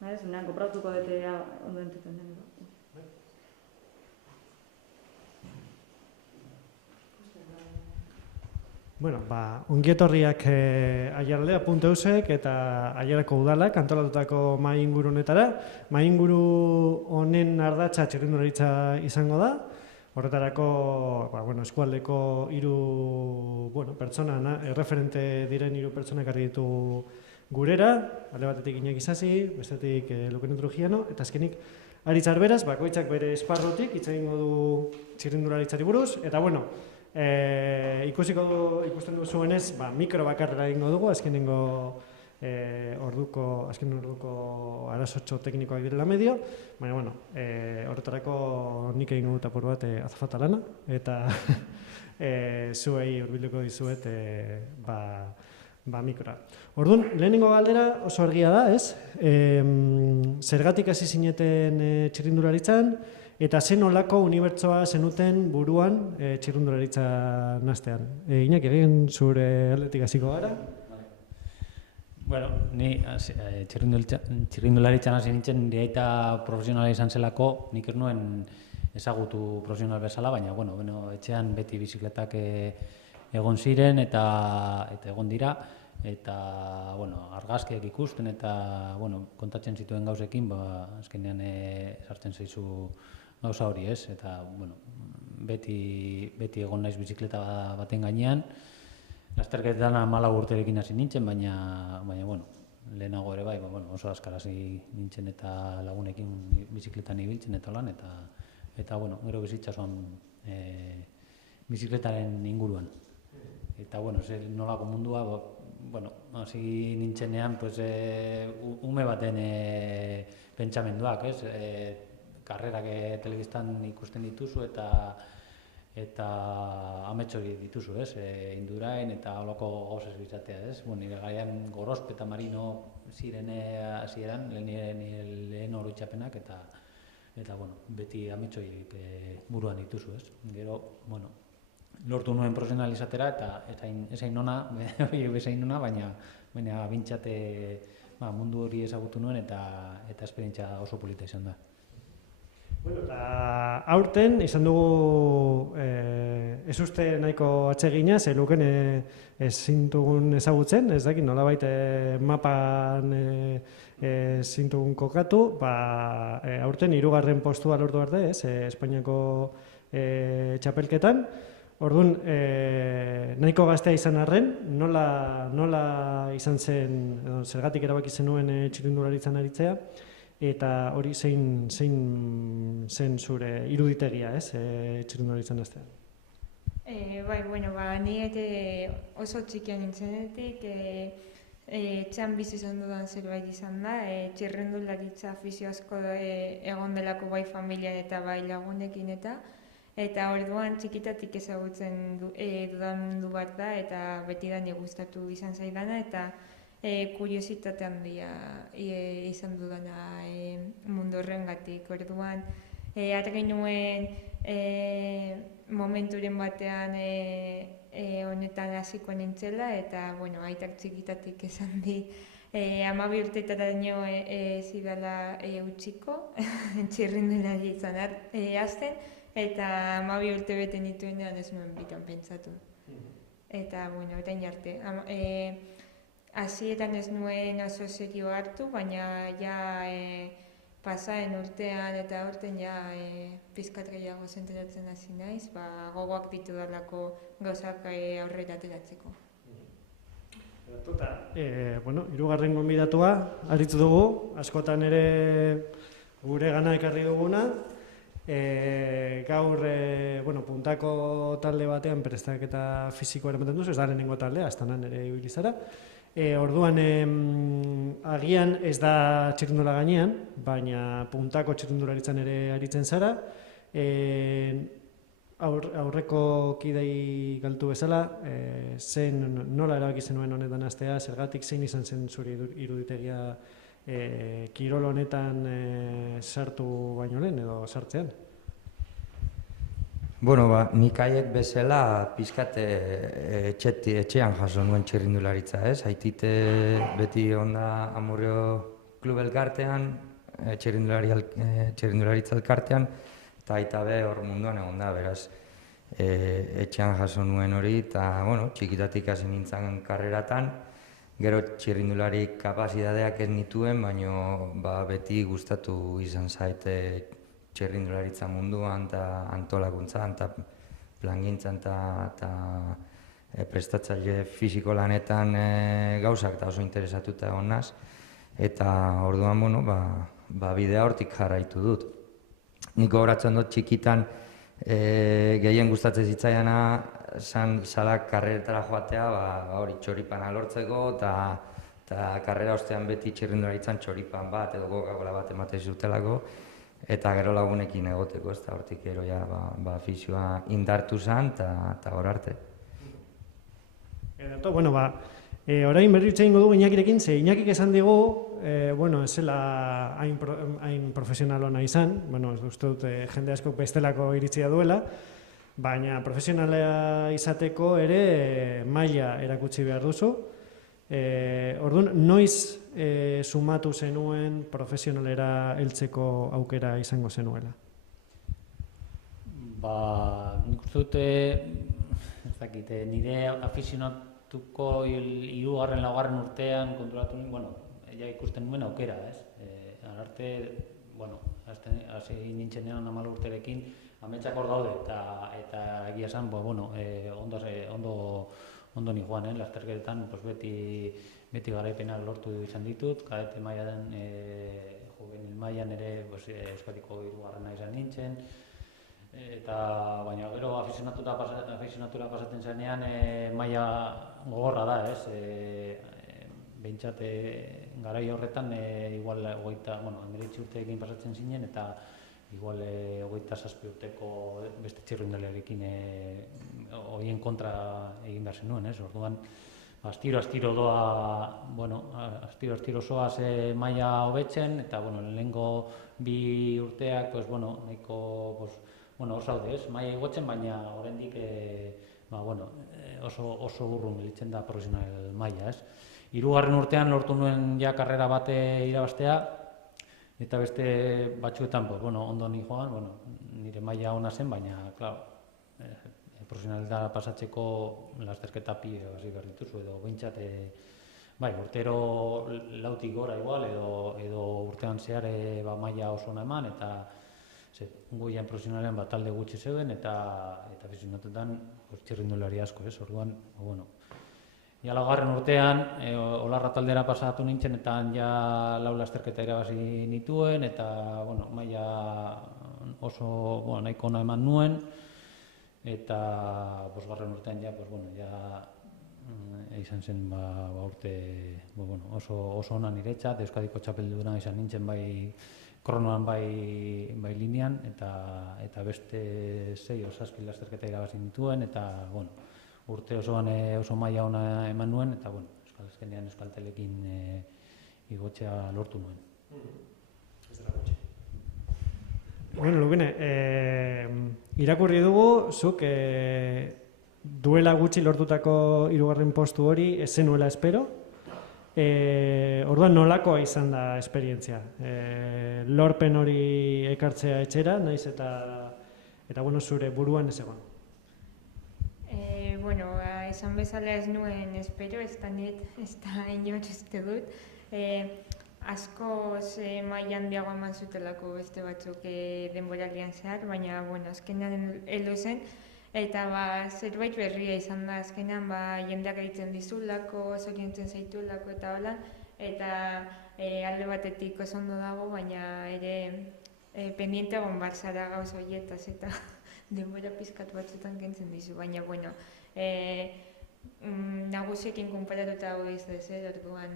Ez, nean konpratuko dute ondo entuten den. Bueno, ongietorriak aiaraldea.eusek eta aiarako udalak antolatutako mahai inguru honetara. Mahai inguru honen ardatza txirrindularitza izango da. Horretarako eskualdeko hiru pertsona, erreferente diren hiru pertsonak ekarri ditu gurera, alde batetik Iñaki Isasi, bestetik Lukene Trujillano, eta azkenik Aritz Arberaz, bakoitzak bere esparrutik hitz egingo du txirrindularitzari buruz, eta ikusten duzuenez, mikro bakarra egingo dugu, azken orduko arazotxo teknikoak direla medio, baina, horretarako nik egingo dut apur bat azafata lana, eta zuei hurbilduko dizuet mikroa. Orduan, lehenengo galdera oso argia da, ez? Zergatik hasi zineten txirrindularitzan, eta zen olako unibertsoa zenuten buruan txirrindularitza naztean. Iñaki, egin zure aldetik hasiko gara? Bueno, ni txirrindularitzan hasi nintzen nire aita profesionala izan zelako, nik ez nuen ezagutu profesional bezala, baina, etxean beti bizikletak egon ziren eta egon dira, eta, argazkiak ikusten eta, kontatzen zituen gauzekin, azkenean sartzen zaizu gauza hori, ez? Eta, beti egon naiz bizikleta baten gainean, lasterketetan 14 urterekin hasi nintzen, baina, lehenago ere bai, oso azkar hasi nintzen eta lagunekin bizikletan ibiltzen eta lan, eta, gero bizitzasoan bizikletaren inguruan. Eta, nolako mundua, hasi nintzenean, ume baten pentsamenduak, ez? Karrerak telebistan ikusten dituzu eta amets hori dituzu, ez? Indurain eta holako gauzez bizatea, ez? Nire garaian Gorospe eta Marino ziren hasieran, lehen oroitzapenak eta beti amets hori buruan dituzu, ez? Gero, lortu nuen profesionalizatera eta ezain nona, baina bintzate mundu hori ezagutu nuen eta esperientzia oso polita izan da. Eta aurten izan dugu ez uste nahiko atsegina, ze Luken ezin dugun ezagutzen, ez dakit nolabait mapan ezin dugun kokatu, aurten 3. postua lortu arte, Espainiako txapelketan. Orduan, nahiko gaztea izan arren, nola izan zen, zergatik erabaki zenuen txirrindularitzan aritzea, eta hori zein zen zure iruditegia, txirrindularitzan aztean? Ni oso txikian nintzenetik, etxean bizi izan dudan zerbait izan da, txirrindularitza afizio asko egon delako bai familian eta bai lagunekin eta orduan txikitatik ezagutzen dudan mundu bat da eta betidan gustatu izan zaidana eta kuriositate handia izan dudana mundu horrengatik. Orduan argi nuen momenturen batean honetan hasiko nintzela eta aitak txikitatik esan di 12 urtetaraino zidala utziko txirrindularitzan hasten eta 12 urte bete nituenean ez nuen bitan pentsatu. Eta, orain arte. Hasieran ez nuen oso serio hartu, baina pasaren urtean eta aurten pizkat gehiago zentratzen hasi naiz, gogoak ditudalako gauzak aurrera ateratzeko. 3. gonbidatua aritz dugu, askotan ere gure gana ekarri duguna. Gaur puntako talde batean prestaketa fisikoa eramaten duzu, ez da lehenengo taldea, astanan ere ibili zara. Orduan, agian ez da txirrindula gainean, baina puntako txirrindularitzan ere aritzen zara. Aurreko kidei galtu bezala, nola erabaki zenuen honetan hastea, zergatik zein izan zen zure iruditegia kirol honetan sartu baino lehen edo sartzean? Nik haiek bezala pizkat etxean jaso nuen txirrindularitza, ez? Aitit beti onda Amurrio klub elkartean, txirrindularitza elkartean, eta aita be hor munduan egon da, beraz, etxean jaso nuen hori, eta, bueno, txikitatik hasi nintzen karreratan, gero txirrindulari kapazitateak ez nituen, baina beti gustatu izan zaite txirrindularitza munduan, eta antolakuntzan, eta plangintzan, eta prestatzaile fisiko lanetan gauzak eta oso interesatuta egon naz, eta orduan, bueno, bidea hortik jarraitu dut. Nik gogoratzen dut txikitan gehien gustatzen zitzaiana zala karreretara joatea, hori txoripana lortzeko, eta karrera ostean beti txirrindularitzan txoripan bat edo Coca-Cola bat ematen zutelako, eta gero lagunekin egoteko, ez da hortik gero ja afizioa indartu zen, eta hor arte. Bueno, orain berritze egingo dugu Iñakirekin, ze Iñakik esan digu, bueno, ez zela hain profesional ona izan, bueno, ez uste dut jende asko bestelako iritzia duela, baina profesionala izateko ere maila erakutsi behar duzu. Orduan, noiz sumatu zenuen profesionalera heltzeko aukera izango zenuela? Nik uste dute, ez dakit, nire afizionatuko hirugarren laugarren urtean konturatu nuen, bueno, ja ikusten nuen aukera, ez? Arte, bueno, hasi nintzenean 14 urterekin, ametsak hor daude, eta egia esan, bueno, ondo ni joan, lasterketetan beti garaipenak lortu izan ditut, kadete mailan, juvenil mailan ere Euskadiko hirugarrena izan nintzen, eta baina gero afizionatura pasatzen zenean maila gogorra da, ez? Behintzat garai horretan igual 19 urteekin pasatzen zinen eta igual 27 urteko beste txirrindularirekin horien kontra egin behar zenuen, ez? Orduan astiro doa, bueno, astiro zoaz maila hobetzen eta bueno, lehenengo 2 urteak, pues bueno, nahiko hor zaude, ez? Maila igotzen, baina oraindik oso urrun gelditzen da profesional maila, ez? 3. urtean lortu nuen ja karrera bate irabaztea, eta beste batzuetan, ondo ni joan, nire maila ona zen, baina, klaro, profesionalera pasatzeko lasterketa hasi behar dituzu, edo behintzat, urtero 4tik gora igual, edo urtean zehar maila oso ona eman, eta goian profesionalean talde gutxi zeuden, eta afizionatuetan txirrindulari asko, ez, orduan, ja 4. urtean, Olarra taldera pasatu nintzen, eta ja 4 lasterketa irabazi nituen, eta maila oso nahiko ona eman nuen, eta 5. urtean ja izan zen urte oso ona niretzat, Euskadiko txapelduna izan nintzen bai kronoan bai linean, eta beste 6 o 7 lasterketa irabazi nituen, eta urte osoan oso maila ona eman nuen, eta azkenean Euskaltelekin igotzea lortu nuen. Bueno, Lugene, irakurri dugu, zuk duela gutxi lortutako 3. postu hori ez zenuela espero. Orduan nolakoa izan da esperientzia? Lorpen hori ekartzea etxera, naiz eta zure buruan ez egon? Esan bezala ez nuen espero, ez da inoiz uste dut. Askoz mailan handiago eman zutelako beste batzuk denboraldian zehar, baina azkenean heldu zen. Eta zerbait berria izan da, azkenean jendeak egiten dizulako, zoriontzen zaitulako eta hola. Eta alde batetik oso ondo dago, baina ere pendiente egon behar zara gauza horietaz eta denbora pizkat batzutan kentzen dizu, baina nagusiekin konparatuta hau ez da, orduan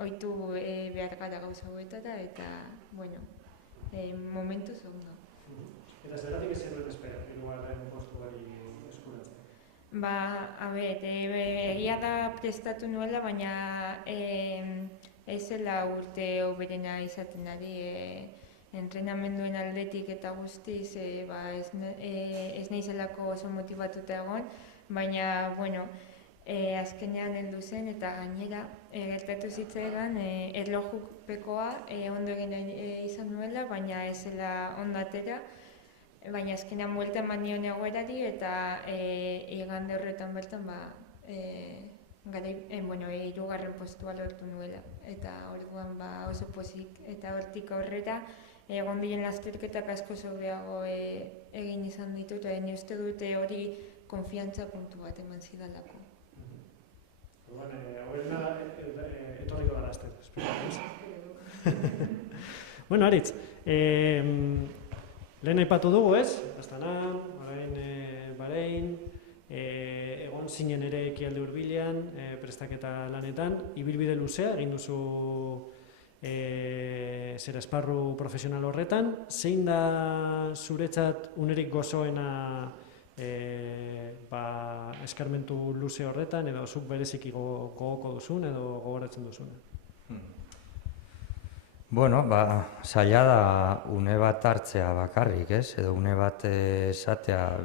ohitu behar gara gauza hauetara eta momentuz ondo. Eta zergatik ez zenuen espero, 3. postu hori eskuratzen? Egia da prestatu nuela, baina ez zela urte hoberena izaten ari. Entrenamenduen aldetik eta guztiz ez nahizelako oso motibatuta egon, baina azkenean heldu zen eta gainera gertatu zitzaidan erlojupekoa ondo egin izan nuela, baina ez zela ondo atera, baina azkenean buelta eman nion egoerari eta igande horretan bertan hirugarren postua lortu nuela eta orduan oso pozik eta hortik aurrera egon diren lasterketak asko sobreago egin izan ditut, ni uste dute hori konfiantza puntu bat eman zidalako. Horrela etorriko gara azter, Bueno, Aritz, lehen aipatu dugu, ez? Astana, orain Bahrein, egon zinen ere Ekialde Hurbilean, prestaketa lanetan, ibilbide luzea, egin duzu zer esparru profesional horretan, zein da zuretzat unerik gozoena eskarmentu luze horretan, edo zuk bereziki gogoko duzun, edo gogoratzen duzun? Bueno, zaila da une bat hartzea bakarrik, ez? Edo une bat esatea,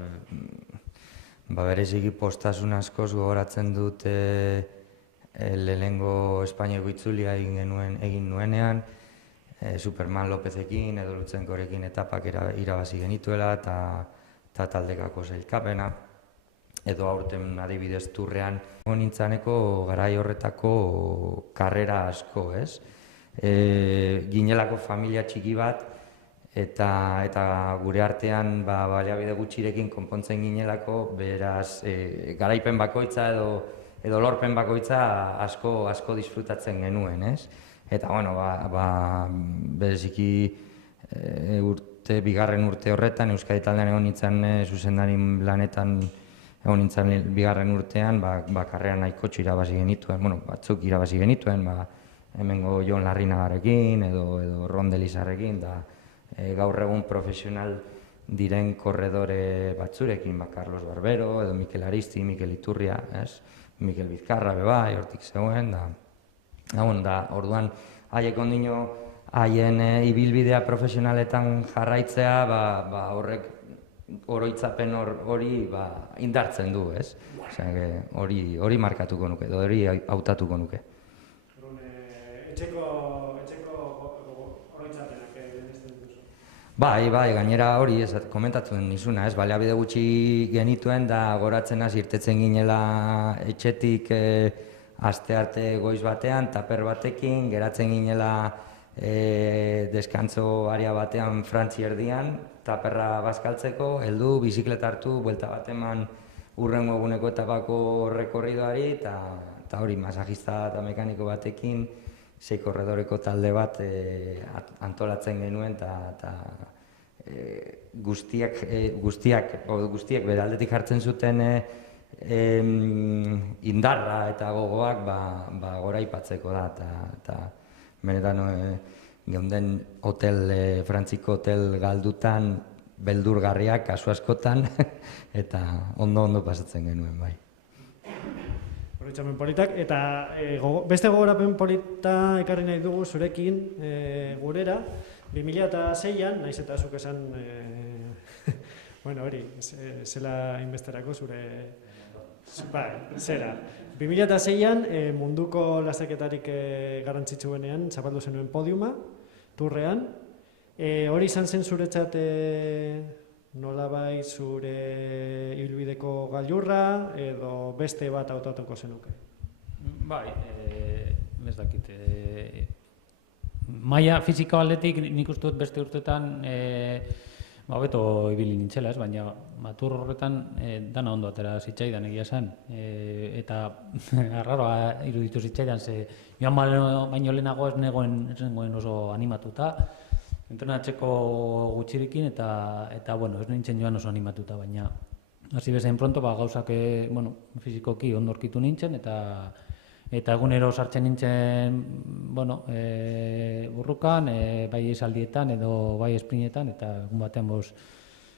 bereziki postasun askoz gogoratzen dut lehenengo Espainiako itzulia egin nuenean, Superman Lopezekin edo Lutsenkorekin etapak irabazi genituela eta taldekako sailkapena, edo aurten adibidez Turrean nintzaneko garai horretako karrera asko, ez? Ginelako familia txiki bat, eta gure artean baliabide gutxirekin konpontzen ginelako, beraz garaipen bakoitza edo lorpen bakoitza asko disfrutatzen genuen, ez? Eta, bueno, bereziki bigarren urte horretan, Euskadi taldean egon nintzen zuzendari lanetan egon nintzen bigarren urtean, karrera nahikotxo irabazi genituen, bueno, batzuk irabazi genituen, hemengo Jon Larrinagarekin edo Ron Delizarrekin, gaur egun profesional diren korredore batzurekin, Carlos Barbero, edo Mikel Aristi, Mikel Iturria, Mikel Bizkarra bebai, hortik zegoen, orduan haiek ondino haien ibilbidea profesionaletan jarraitzea, horrek oroitzapen hori indartzen du, ez? Hori markatuko nuke, edo hori hautatuko nuke. Etxeko oroitzapenak lehenesten duzu? Bai, gainera hori komentatzen nizuna, ez? Baliabide gutxi genituen da goratzen hasi irtetzen ginela etxetik astearte goiz batean, taper batekin, geratzen ginela deskantzo area batean Frantzi erdian, taperra bazkaltzeko, heldu, bizikleta hartu, buelta bat eman hurrengo eguneko etapako rekorridoari, eta hori masajista eta mekaniko batekin, 6 korredoreko talde bat antolatzen genuen, eta guztiak bere aldetik hartzen zuten indarra eta gogoak goraipatzeko da, eta benetan geunden Frantziko hotel galdutan, beldurgarriak kasu askotan, eta ondo pasatzen genuen, bai. Oroitzapen politak, eta beste gogorapen polita ekarri nahi dugu zurekin gurera, 2006an, naiz eta zuk esan, hori, zela inbesterako zure... Bai, zera. 2006an munduko lasterketarik garrantzitsuenean zapaldu zenuen podiuma, Turrean. Hori izan zen zuretzat nolabait zure ibilbideko gailurra edo beste bat hautatuko zenuke? Bai, ez dakit. Maila fisiko aldetik nik uste dut beste urtetan hobeto ibili nintzela, ez, baina Tur horretan dana ondo atera zitzaidan egia esan. Eta arraroa iruditu zitzaidan, joan baino lehenago ez nengoen oso animatuta, entrenatzeko gutxirekin eta ez nintzen joan oso animatuta, baina hasi bezain pronto gauzak fisikoki ondo aurkitu nintzen eta egunero sartzen nintzen burrukan, bai esaldietan edo bai esprinetan, eta egun batean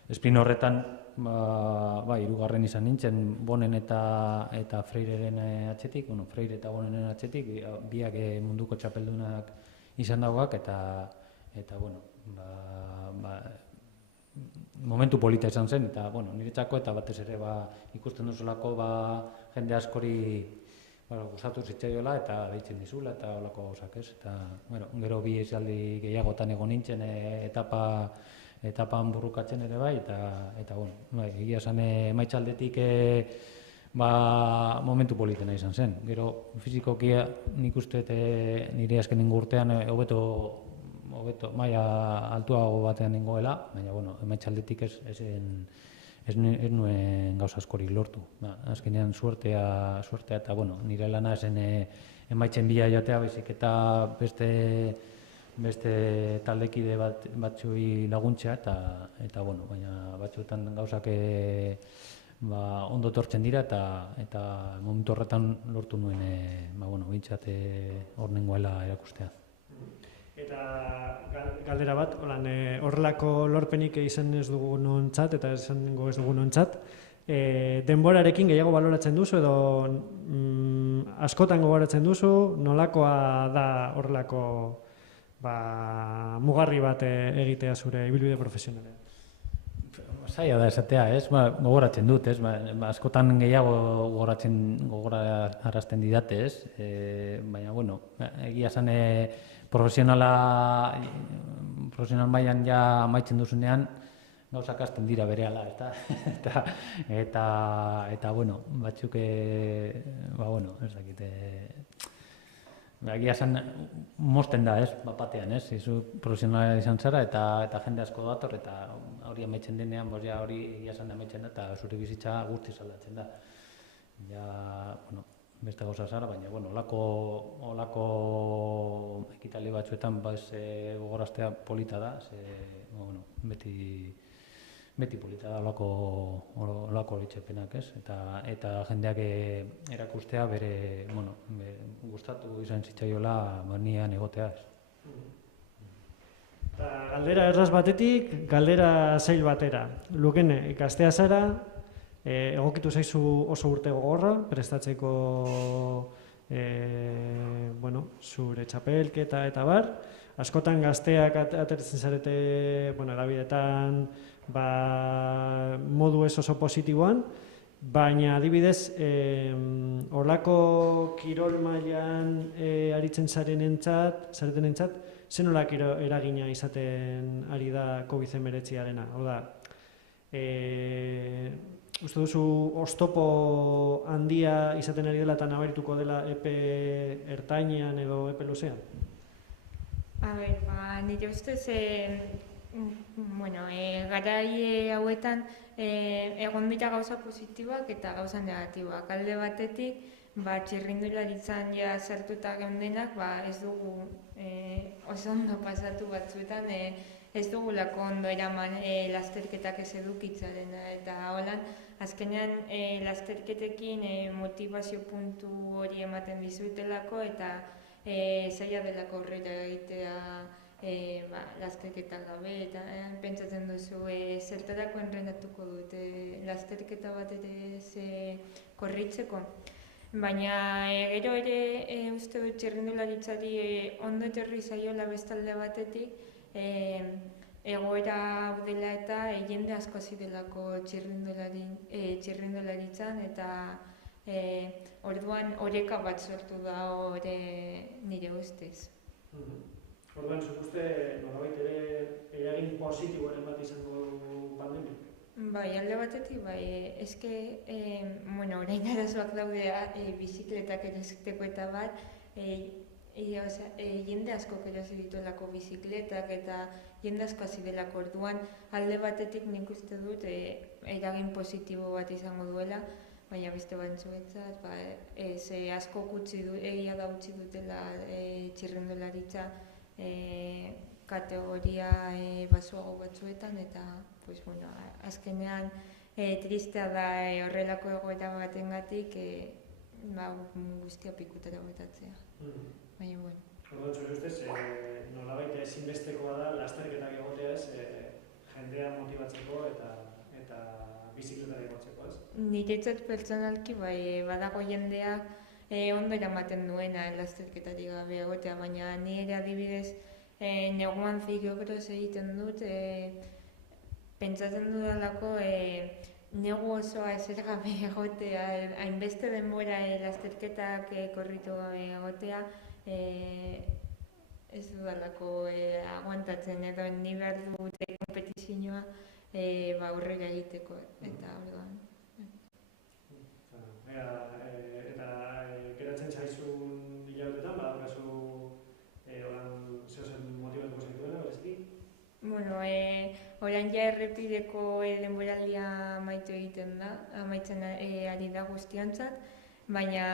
esprin horretan hirugarren izan nintzen Bonen eta Freireren atzetik, Freire eta Bonenen atzetik, biak munduko txapeldunak izan dagoak, eta momentu polita izan zen, eta bueno, niretzako eta batez ere ikusten duzulako jende askori gustatu zitzaiola eta deitzen dizula eta holako gauzak, ez? Eta bueno, gero bi esaldi gehiagotan egon nintzen etapan burrukatzen ere bai, eta bueno, egia esan emaitzaldetik momentu politena izan zen. Gero fizikoki nik uste nire azkenengo urtean hobeto maila altuago batean nengoela, baina bueno, emaitzaldetik ez nuen gauza askorik lortu. Azkenean suertea eta bueno, nire lana zen emaitzen bila joatea, baizik eta beste taldekide batzuei laguntzea eta bueno, baina batzuetan gauzak ondo tortzen dira eta momentu horretan lortu nuen bintzat hor nengoela erakustea. Eta galdera bat, horrelako lorpenik izan ez dugunontzat eta izango ez dugunontzat, denborarekin gehiago baloratzen duzu edo askotan gogoratzen duzu, nolakoa da horrelako mugarri bat egitea zure ibilbide profesionalean? Zaila da esatea, ez? Gogoratzen dut, ez? Askotan gehiago gogorarazten didate, ez? Baina, bueno, egia esan profesional mailan ja amaitzen duzunean gauzak hasten dira berehala, eta bueno, batzuk ez dakit egia esan mozten da, ez, batean, ez, izu profesionala izan zara eta jende asko dator eta hori amaitzen denean, hori egia esan amaitzen da eta zure bizitza guztiz aldatzen da. Bueno, beste gauza zara, baina, bueno, olako ekitaldi batzuetan gogoraztea polita da, bueno, beti polita da olako horitzepenak, ez? Eta jendeak erakustea bere, bueno, gustatu izan zitzaiola nian egotea, ez? Galdera erraz batetik, galdera zail batera. Lukene, ikastea zara, egokitu zaizu oso urte gogorra, prestatzeko zure txapelketa eta bar. Askotan gazteak atertzen zarete erabidetan modu ez oso positiboan, baina adibidez, horlako kirol mailan aritzen zaretenentzat, zen nolak eragina izaten ari da COVID-19arena? Hau da, uste duzu oztopo handia izaten ari dela eta nabarituko dela epe ertainean edo epe luzean? Nire ustez, garai hauetan egon dira gauza positiboak eta gauza negatiboak. Alde batetik, txirrindularitzan ja sartuta geundenak, ez dugu oso ondo pasatu batzuetan, ez dugulako ondo eraman lasterketak ez edukitzarena eta holan, azkenean lasterketekin motivazio puntu hori ematen dizutelako eta zaila delako aurrera egitea lasterketak gabe eta pentsatzen duzu zertarako entrenatuko dute lasterketa bat ere korritzeko. Baina gero ere uste dut txirrindularitzari ondo etorri zaiola bestalde batetik egoera hau dela eta jende asko zidelako txirrindularitzan eta orduan oreka bat sortu da nire ustez. Orduan, zuk uste nolabait ere eragin positiboaren bat izango du pandemiak? Bai, alde batetik, eske, orain arazoak daude bizikletak erosteko eta bat, jende asko erosi dituelako bizikletak eta jende asko hasi delako orduan, alde batetik nik uste dut eragin positibo bat izango duela, baina beste batzuetzat, asko egia da utzi dutela txirrindularitza kategoria basuago batzuetan eta azkenean tristea da horrelako egoera batengatik guztia pikutara botatzea. Baina, bueno. Orduan, zure ustez, nolabait ezinbestekoa da lasterketak egotea ez, jendea motibatzeko eta bizikletara egotzeko, ez? Niretzat pertsonalki badago jendeak ondo eramaten duena lasterketarik gabe egotea, baina ni ere adibidez neguan zigogros egiten dut pentsatzen dudalako negu osoa ezer gabe egotea, hainbeste denbora lasterketak korritu gabe egotea, ez dudalako aguantatzen edo ni behar dute kompetizioa aurrera egiteko eta orduan. Eta geratzen zaizun hilabetetan, badaukazu zehozen motibatuko zaituela, bereziki? Bueno, orain ja errepideko denboraldia amaitzen ari da guztiontzat, baina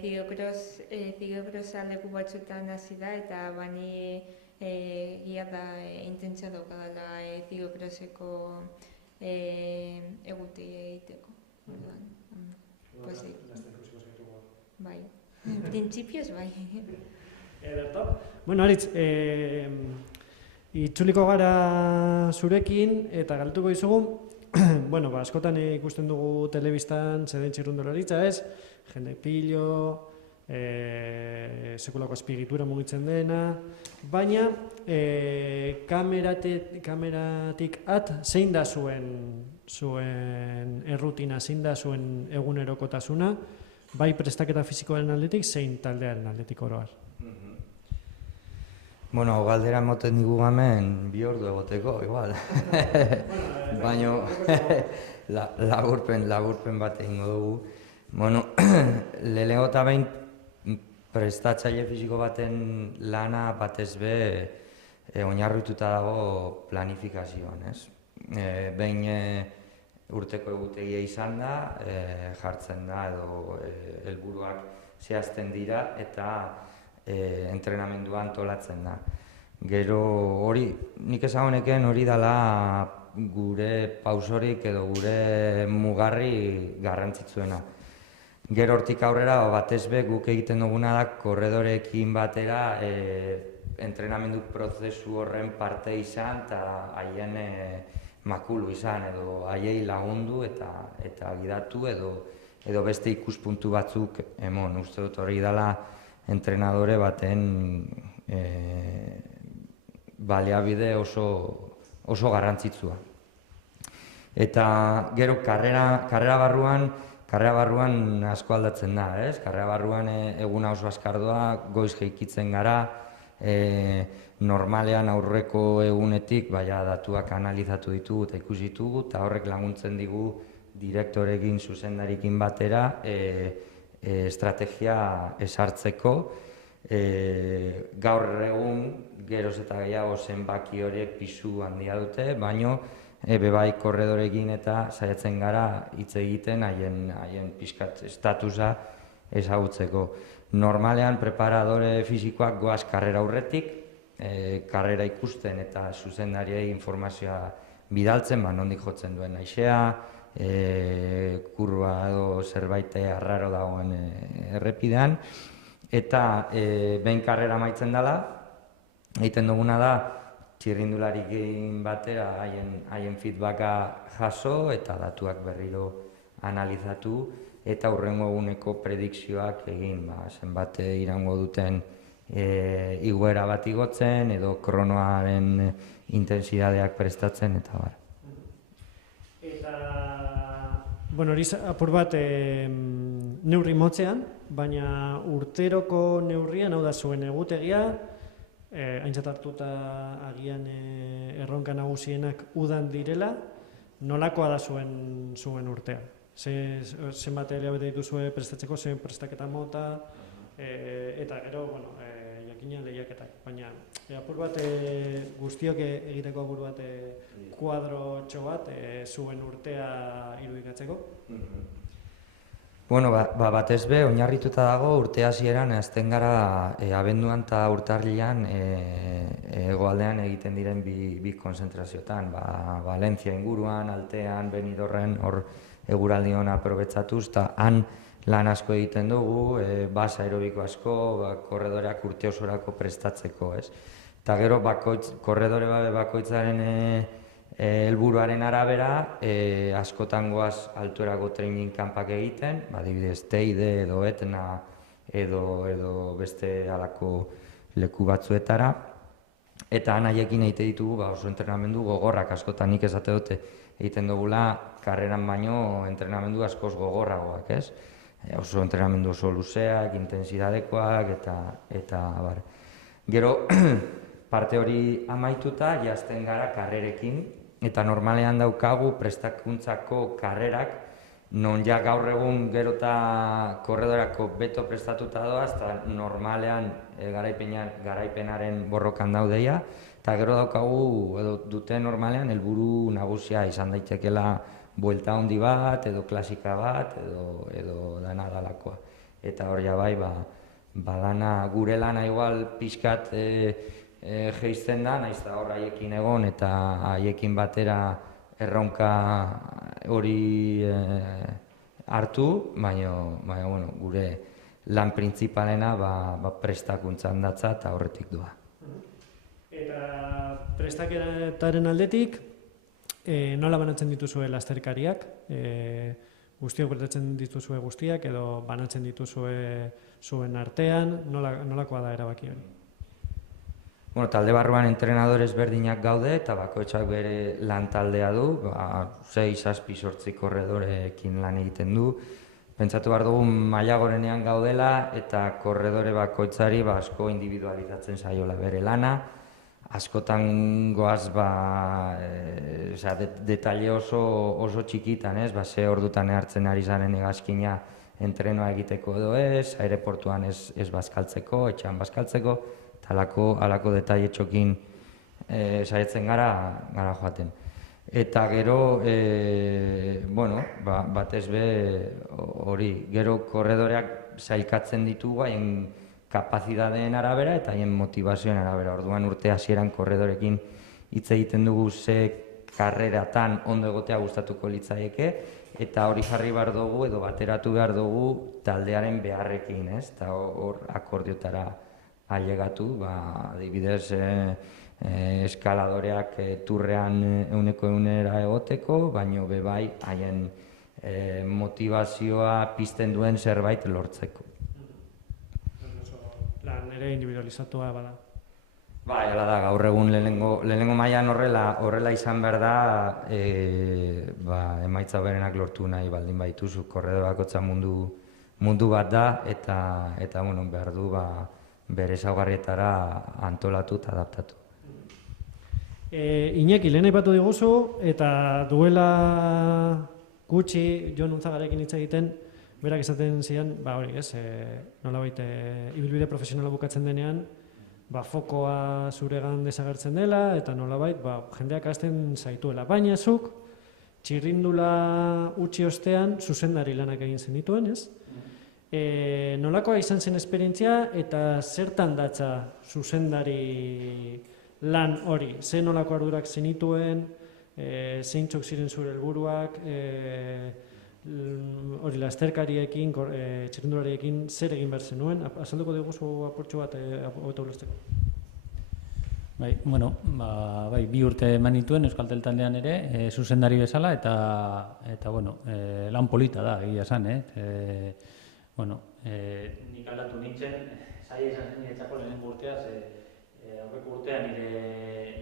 zigokrosa leku batzuetan hasi da eta bani gia da intentzia daukadala zigokroseko egutegia egiteko. Bai, printzipioz bai. Ederto. Bueno, Aritz, itzuliko gara zurekin eta galtuko dizugu, bueno, askotan ikusten dugu telebistan zeden txirrundularitza ez, jende pilo, sekulako azpigitura mugitzen dena, baina kameratik zein da zuen errutina, zein da zuen egunerokotasuna, bai prestaketa fisikoaren aldetik, zein taldearen aldetik oro har. Bueno, galdera moten digu hemen 2 ordu egoteko, igual. Baina laburpen bat egingo dugu. Bueno, lehenengo eta behin prestatzaile fisiko baten lana batez be oinarrituta dago planifikazioan, ez? Behin urteko egutegia izan da, jartzen da edo helburuak zehazten dira eta entrenamendua antolatzen da. Gero hori, nik ezagoneken hori dela gure pausorik edo gure mugarri garrantzitsuena. Gero hortik aurrera, batez be guk egiten duguna da korredorekin batera entrenamendu prozesu horren parte izan eta haien makulu izan edo haiei lagundu eta gidatu edo beste ikuspuntu batzuk emon. Uste dut hori dela entrenadore baten baliabide oso garrantzitsua. Eta gero karrera barruan asko aldatzen da, ez? Karrera barruan eguna oso askardoa, goiz jeikitzen gara, normalean aurreko egunetik datuak analizatu ditugu eta ikusi ditugu, eta horrek laguntzen digu direktorekin, zuzendarikin batera, estrategia esartzeko, gaur egun geroz eta gehiago zenbaki horiek pisu handia dute, baino bebai korredorekin eta saiatzen gara hitz egiten haien pixkat estatusa ezagutzeko. Normalean preparadore fisikoak goaz karrera aurretik, karrera ikusten eta zuzendariei informazioa bidaltzen, nondik jotzen duen haizea, kurba edo zerbait arraro dagoen errepidean, eta behin karrera amaitzen dela, egiten duguna da txirrindularikin batera haien feedbacka jaso eta datuak berriro analizatu eta hurrengo eguneko predikzioak egin, zenbat iraungo duten igoera bat igotzen edo kronoaren intentsidadeak prestatzen eta bar. Bueno, hori apur bat neurri motzean, baina urteroko neurrian, hau da zuen egutegia, aintzat hartuta agian erronka nagusienak udan direla, nolakoa da zuen urtea? Zenbat hilabete dituzue prestatzeko, zen prestaketa mota, eta gero, jakina lehiaketak, baina apur bat guztiok egiteko apur bat kuadrotxo bat zuen urtea irudikatzeko? Bueno, batez be, oinarrituta dago urte hasieran hasten gara abenduan eta urtarrilean hegoaldean egiten diren bi konzentrazioetan. Valentzia inguruan, Altean, Benidorren, hor eguraldi hona aprobetxatuz, eta han lan asko egiten dugu, basa aerobiko asko, korredoreak urte osorako prestatzeko, ez? Eta gero korredore bakoitzaren helburuaren arabera, askotan goaz altuerako training kanpak egiten, adibidez Teide edo Etna edo beste halako leku batzuetara, eta haiekin egite ditugu oso entrenamendu gogorrak askotan nik esate dute egiten dugula karreran baino entrenamendu askoz gogorragoak, ez? Oso entrenamendu oso luzeak, intensidadekoak eta abar. Gero parte hori amaituta jazten gara karrerekin eta normalean daukagu prestakuntzako karrerak non ja gaur egun gero eta korredorako beto prestatuta doaz, eta normalean garaipenaren borrokan daudeia, eta gero daukagu, edo dute normalean, helburu nagusia izan daitekela buelta handi bat, edo klasika bat, edo dana dalakoa. Eta hor ja bai, dana gure lana igual pixkat jeizten da, nahiz da hor haiekin egon, eta haiekin batera erronka hori hartu, baina gure lan printzipalena prestakuntzan datza eta horretik doa. Eta prestaketaren aldetik, nola banatzen dituzue lasterkariak? Guztiok bertatzen dituzue guztiak edo banatzen dituzue zuen artean? Nolakoa da erabaki hori? Talde barruan entrenadores berdinak gaude eta bakoitzak bere lan taldea du, 6-8 korredorekin lan egiten du. Pentsatu behar dugu maila gorenean gaudela eta korredore bakoitzari asko individualizatzen zaiola bere lana. Askotan goaz detaile oso txikitan, ze ordutan hartzen ari zaren hegazkina entrenoa egiteko edo ez, aireportuan ez bazkaltzeko, etxean bazkaltzeko, halako detaile txokin saiatzen gara joaten. Eta gero, batez be hori, gero korredoreak sailkatzen ditugu haien kapazitateen arabera eta haien motivazioen arabera. Orduan urte hasieran korredorekin hitz egiten dugu ze karreratan ondo egotea gustatuko litzaieke, eta hori jarri behar dugu edo bateratu behar dugu taldearen beharrekin, eta hor akordiotara ailegatu, adibidez eskaladoreak turrean 100% egoteko, baino bebai haien motivazioa pizten duen zerbait lortzeko. Lan ere individualizatua bada. Hala da, gaur egun lehenengo mailan horrela izan behar da, emaitza berenak lortu nahi baldin baituzu, korredore bakoitza mundu bat da, eta behar du bere ezaugarrietara antolatu eta adaptatu. Iñaki, lehen aipatu diguzu, eta duela gutxi Jon Unzagarekin hitz egiten, berak esaten zian, hori ez, nolabait ibilbide profesionala bukatzen denean, fokoa zuregan desagertzen dela, eta nolabait jendeak hasten zaituela. Baina zuk, txirrindula utzi ostean, zuzendari lanak egin zenituen, ez? Nolakoa izan zen esperientzia eta zertan datza zuzendari lan hori? Ze nolako ardurak zenituen, zeintzuk ziren zure helburuak, hori lasterkariekin, txirrindulariekin zer egin behar zenuen? Azalduko diguzu apurtxo bat hobeto ulertzeko. Bai, bi urte eman nituen Euskaltel taldean ere, zuzendari bezala, eta lan polita da, egia esan, nik aldatu nintzen, zaila izan zen niretzako lehenengo urteaz, aurreko urtean nire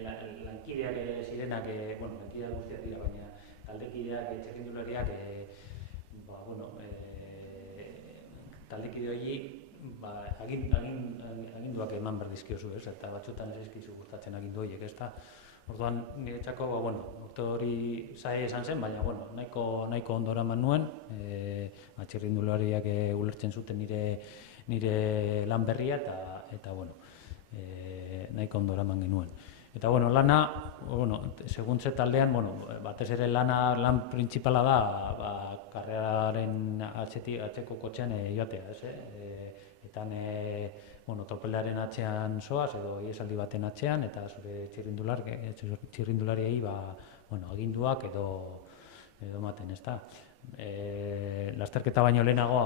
lankideak zirenak, lankideak guztiak dira, baina taldekideak, txirrindulariak, taldekide hori aginduak eman behar dizkiozu, eta batzutan ez ezkizu gustatzen agindu horiek, ez da. Orduan, niretzako, urte hori zaila izan zen, baina, nahiko ondo eraman nuen, txirrindulariak ulertzen zuten nire lan berria, eta nahiko ondo eraman genuen. Eta, lana, seguntze taldean, batez ere lan printzipala da, karreraren atzeko kotxean joatea, eta tropelaren atzean zoaz, edo iesaldi baten atzean, eta zure txirrindulariei aginduak edo ematen, ez da. Lasterketa baino lehenago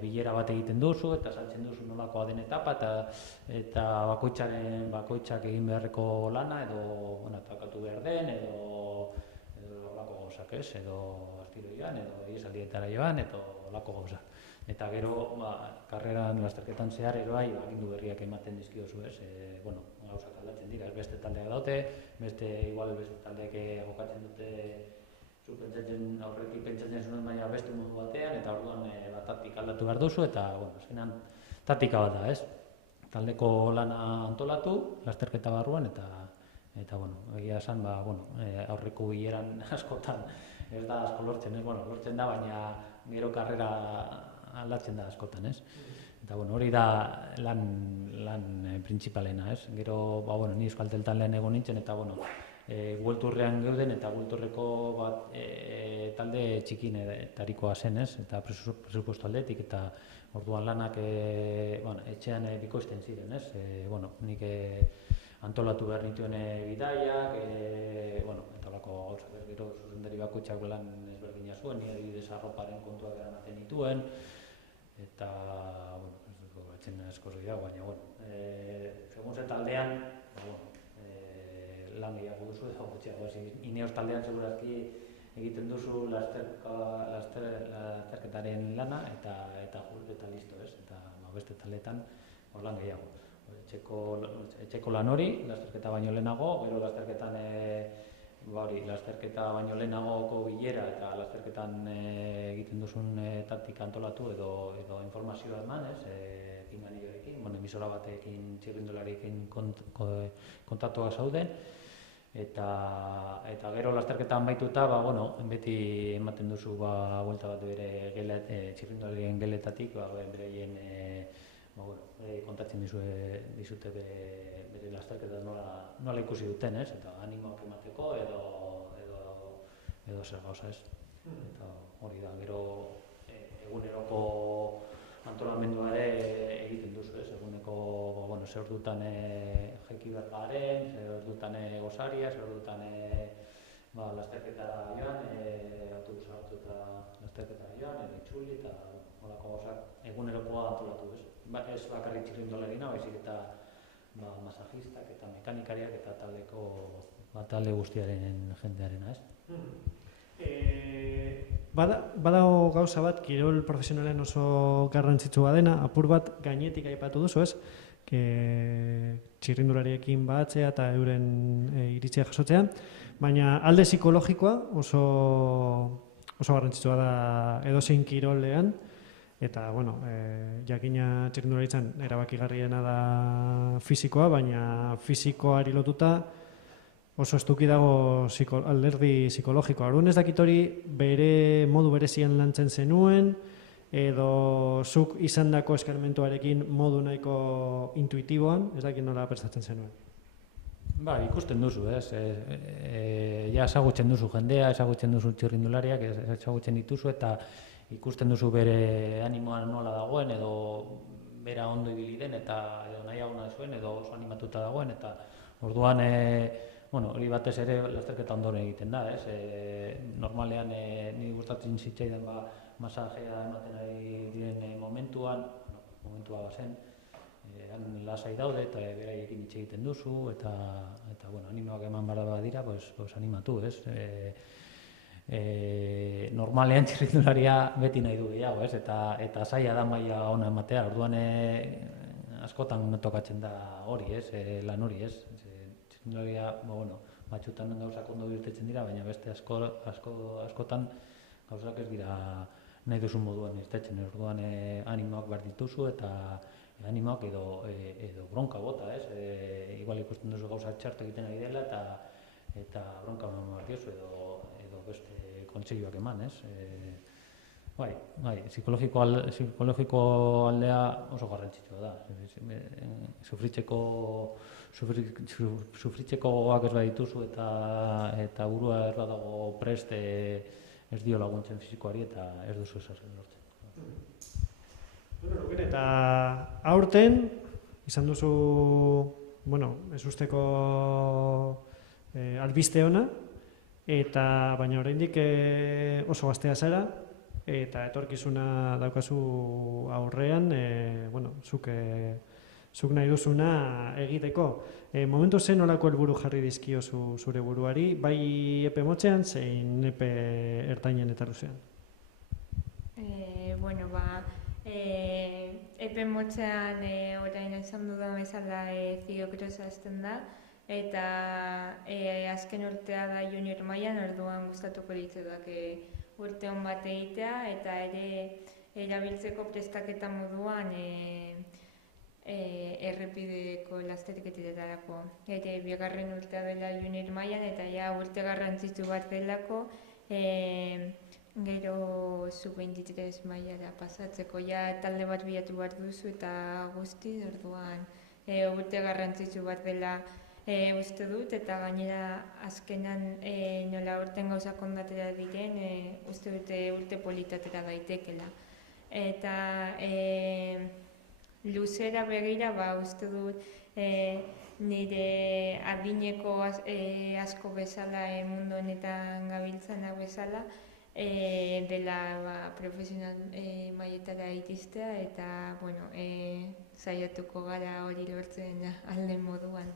bilera bat egiten duzu, eta saltzen duzu nolakoa den etapa, eta bakoitzak egin beharreko lana, edo atakatu behar den, edo olako gauzak, edo astiro joan, edo iesaldietara joan, edo olako gauzak. Eta gero, karreran lasterketan zehar, eroai, agindu berriak ematen dizkiozu, gauzak aldatzen dira, ez beste daude, beste igual beste taldeek jokatzen dute aurretik pentsatzen zuen baina beste modu batean, eta orduan taktika aldatu behar duzu, eta, azkenean taktika bat da, ez? Taldeko lana antolatu, lasterketa barruan, eta egia esan, aurreko bileran askotan ez da asko lortzen, ez? Lortzen da, baina gero karrera aldatzen da askotan, ez? Eta, hori da lan printzipalena, ez? Gero, ni Euskalteltan lehen egon nintzen, eta, Guelturrean geuden, eta Guelturreko talde txikinetarikoa zen, ez? Eta presupuesto aldetik, eta orduan lanak etxean bikoizten ziren, ez? Nik antolatu behar nituen bidaiak, eta horako gauzak, gero zuzendari bakoitzak lan ezberdina zuen, nire adibidez arroparen kontuak eramaten nituen, eta, batzen asko zoi da, baina, segun ze taldean, lan gehiago duzu eta gutxiago. Ineos taldean segurazki egiten duzu lasterketaren lana eta listo, ez? Eta beste taldeetan lan gehiago. Etxeko lan hori, lasterketa baino lehenago, gero lasterketan lasterketa baino lehenagoko bilera eta lasterketan egiten duzun taktika antolatu edo informazioa eman, ez? Pinganillorekin, emisora batekin, txirrindularekin kontaktua zauden. Eta gero lasterketan baituta, beti ematen duzu buelta bat bere txirrindularien geletatik, bereien kontatzen dizute bere lasterketa nola ikusi duten, ez? Eta animoak emateko edo zer gauza, ez? Eta hori da, gero eguneroko antolamendua ere egiten duzu, ez? Eguneko, zer ordutan jaiki behar garen, zer ordutan gozaria, zer ordutan lasterketara joan, autobusa hartu eta lasterketara joan, itzuli eta horako gauzak egunerokoa antolatu, ez? Ez bakarrik txirrindolarina, baizik eta masajistak eta mekanikariak eta talde guztiaren jendearena, ez? Badago gauza bat, kirol profesionalen oso garrantzitsua dena, apur bat gainetik aipatu duzu, ez? Txirrindulariekin batzea eta euren iritzia jasotzea, baina alde psikologikoa oso garrantzitsua da edozein kirolean, eta, jakina txirrindularitzan erabakigarriena da fisikoa, baina fisikoari lotuta oso estuki dago alderdi psikologikoa. Orduan ez dakit hori bere modu berezian lantzen zenuen, edo zuk izandako eskarmentuarekin modu nahiko intuitiboan, ez dakit nola prestatzen zenuen. Ikusten duzu, ez? Ja ezagutzen duzu jendea, ezagutzen duzu txirrindulariak, ezagutzen dituzu, eta ikusten duzu bere animoan nola dagoen, edo bera ondo ibili den, eta edo nahiaguna zuen, edo oso animatuta dagoen, eta orduan hori batez ere lasterketa ondoren egiten da, ez? Normalean niri gustatzen zitzaidan masajea ematen ari diren momentua bazen, lasai daude eta beraiekin hitz egiten duzu, eta animoak eman behar badira, animatu, ez? Normalean txirrindularia beti nahi du gehiago, ez? Eta zaila da maila ona ematea, orduan askotan tokatzen da hori, ez? Lan hori, ez? Txirrindularia, batzutan gauzak ondo irtetzen dira, baina beste askotan gauzak ez dira nahi duzun moduan irtetzen, orduan animoak behar dituzu, eta animoak edo bronka bota, ez? Igual ikusten duzu gauzak txartu egiten ari dela, eta bronka behar diozu, edo beste kontseiluak eman, ez? Psikologiko aldea oso garrantzitsua da. Sufritzeko gogoak ez badituzu eta burua ez badago prest ez dio laguntzen fisikoari eta ez duzu esarren lortzen. Eta aurten izan duzu, ez usteko albiste ona, baina oraindik oso gaztea zara, eta etorkizuna daukazu aurrean, zuk nahi duzuna egiteko. Momentu zen nolako helburu jarri dizkiozu zure buruari, bai epe motzean, zein epe ertainen eta luzean? Epe motzean orain esan dudan bezala ziklo-krosa hasten da, eta azken urtea da junior mailan, orduan gustatuko litzaidake urte on bat egitea, eta ere erabiltzeko prestaketa moduan errepideko lasterketetarako. Ere bigarren urtea dela junior mailan, eta ja urte garrantzitsu bat delako, gero sub-23 mailara pasatzeko, ja talde bat bilatu behar duzu eta guzti, orduan urte garrantzitsu bat dela uste dut, eta gainera azkenan nola urten gauzak ondatera diren, uste dute urte politatera daitekela. Eta luzera begira, uste dut nire adineko asko bezala, mundu honetan gabiltzana bezala, dela profesional mailetara iristea, eta saiatuko gara hori lortzen alde moduan.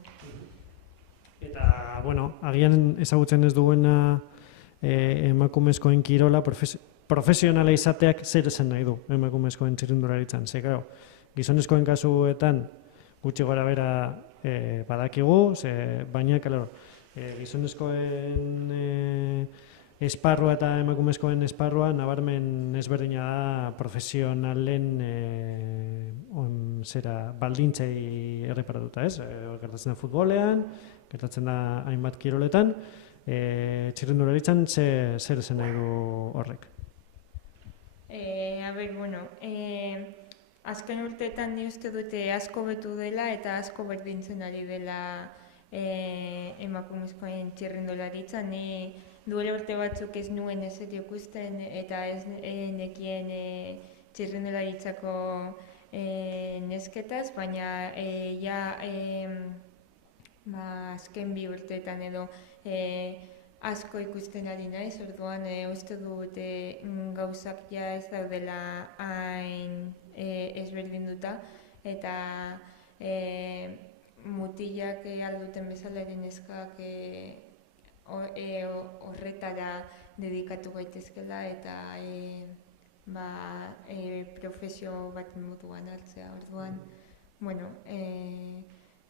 Eta, agian ezagutzen ez duena emakumezkoen kirola, profesionala izateak zer esan nahi du emakumezkoen txirrindularitzan. Ze, gizonezkoen kasuetan gutxi gora bera badakigu, baina, gizonezkoen esparrua eta emakumezkoen esparrua nabarmen ezberdina da profesionalen baldintzei erreparatuta, ez? Gertatzen da futbolean, gertatzen da hainbat kiroletan, txirrindularitzan zer esan nahi du horrek? Azken urteetan ni uste dute asko betu dela eta asko berdintzen ari dela emakumezkoen txirrindularitzan. Ni duela urte batzuk ez nuen ezer ikusten eta ez nekien txirrindularitzako nesketaz, baina azken bi urteetan edo asko ikusten ari naiz, orduan uste dut gauzak ja ez daudela hain ezberdinduta, eta mutilak alduten bezala ere neskak horretara dedikatu gaitezkela eta profesio bat moduan hartzea. Orduan,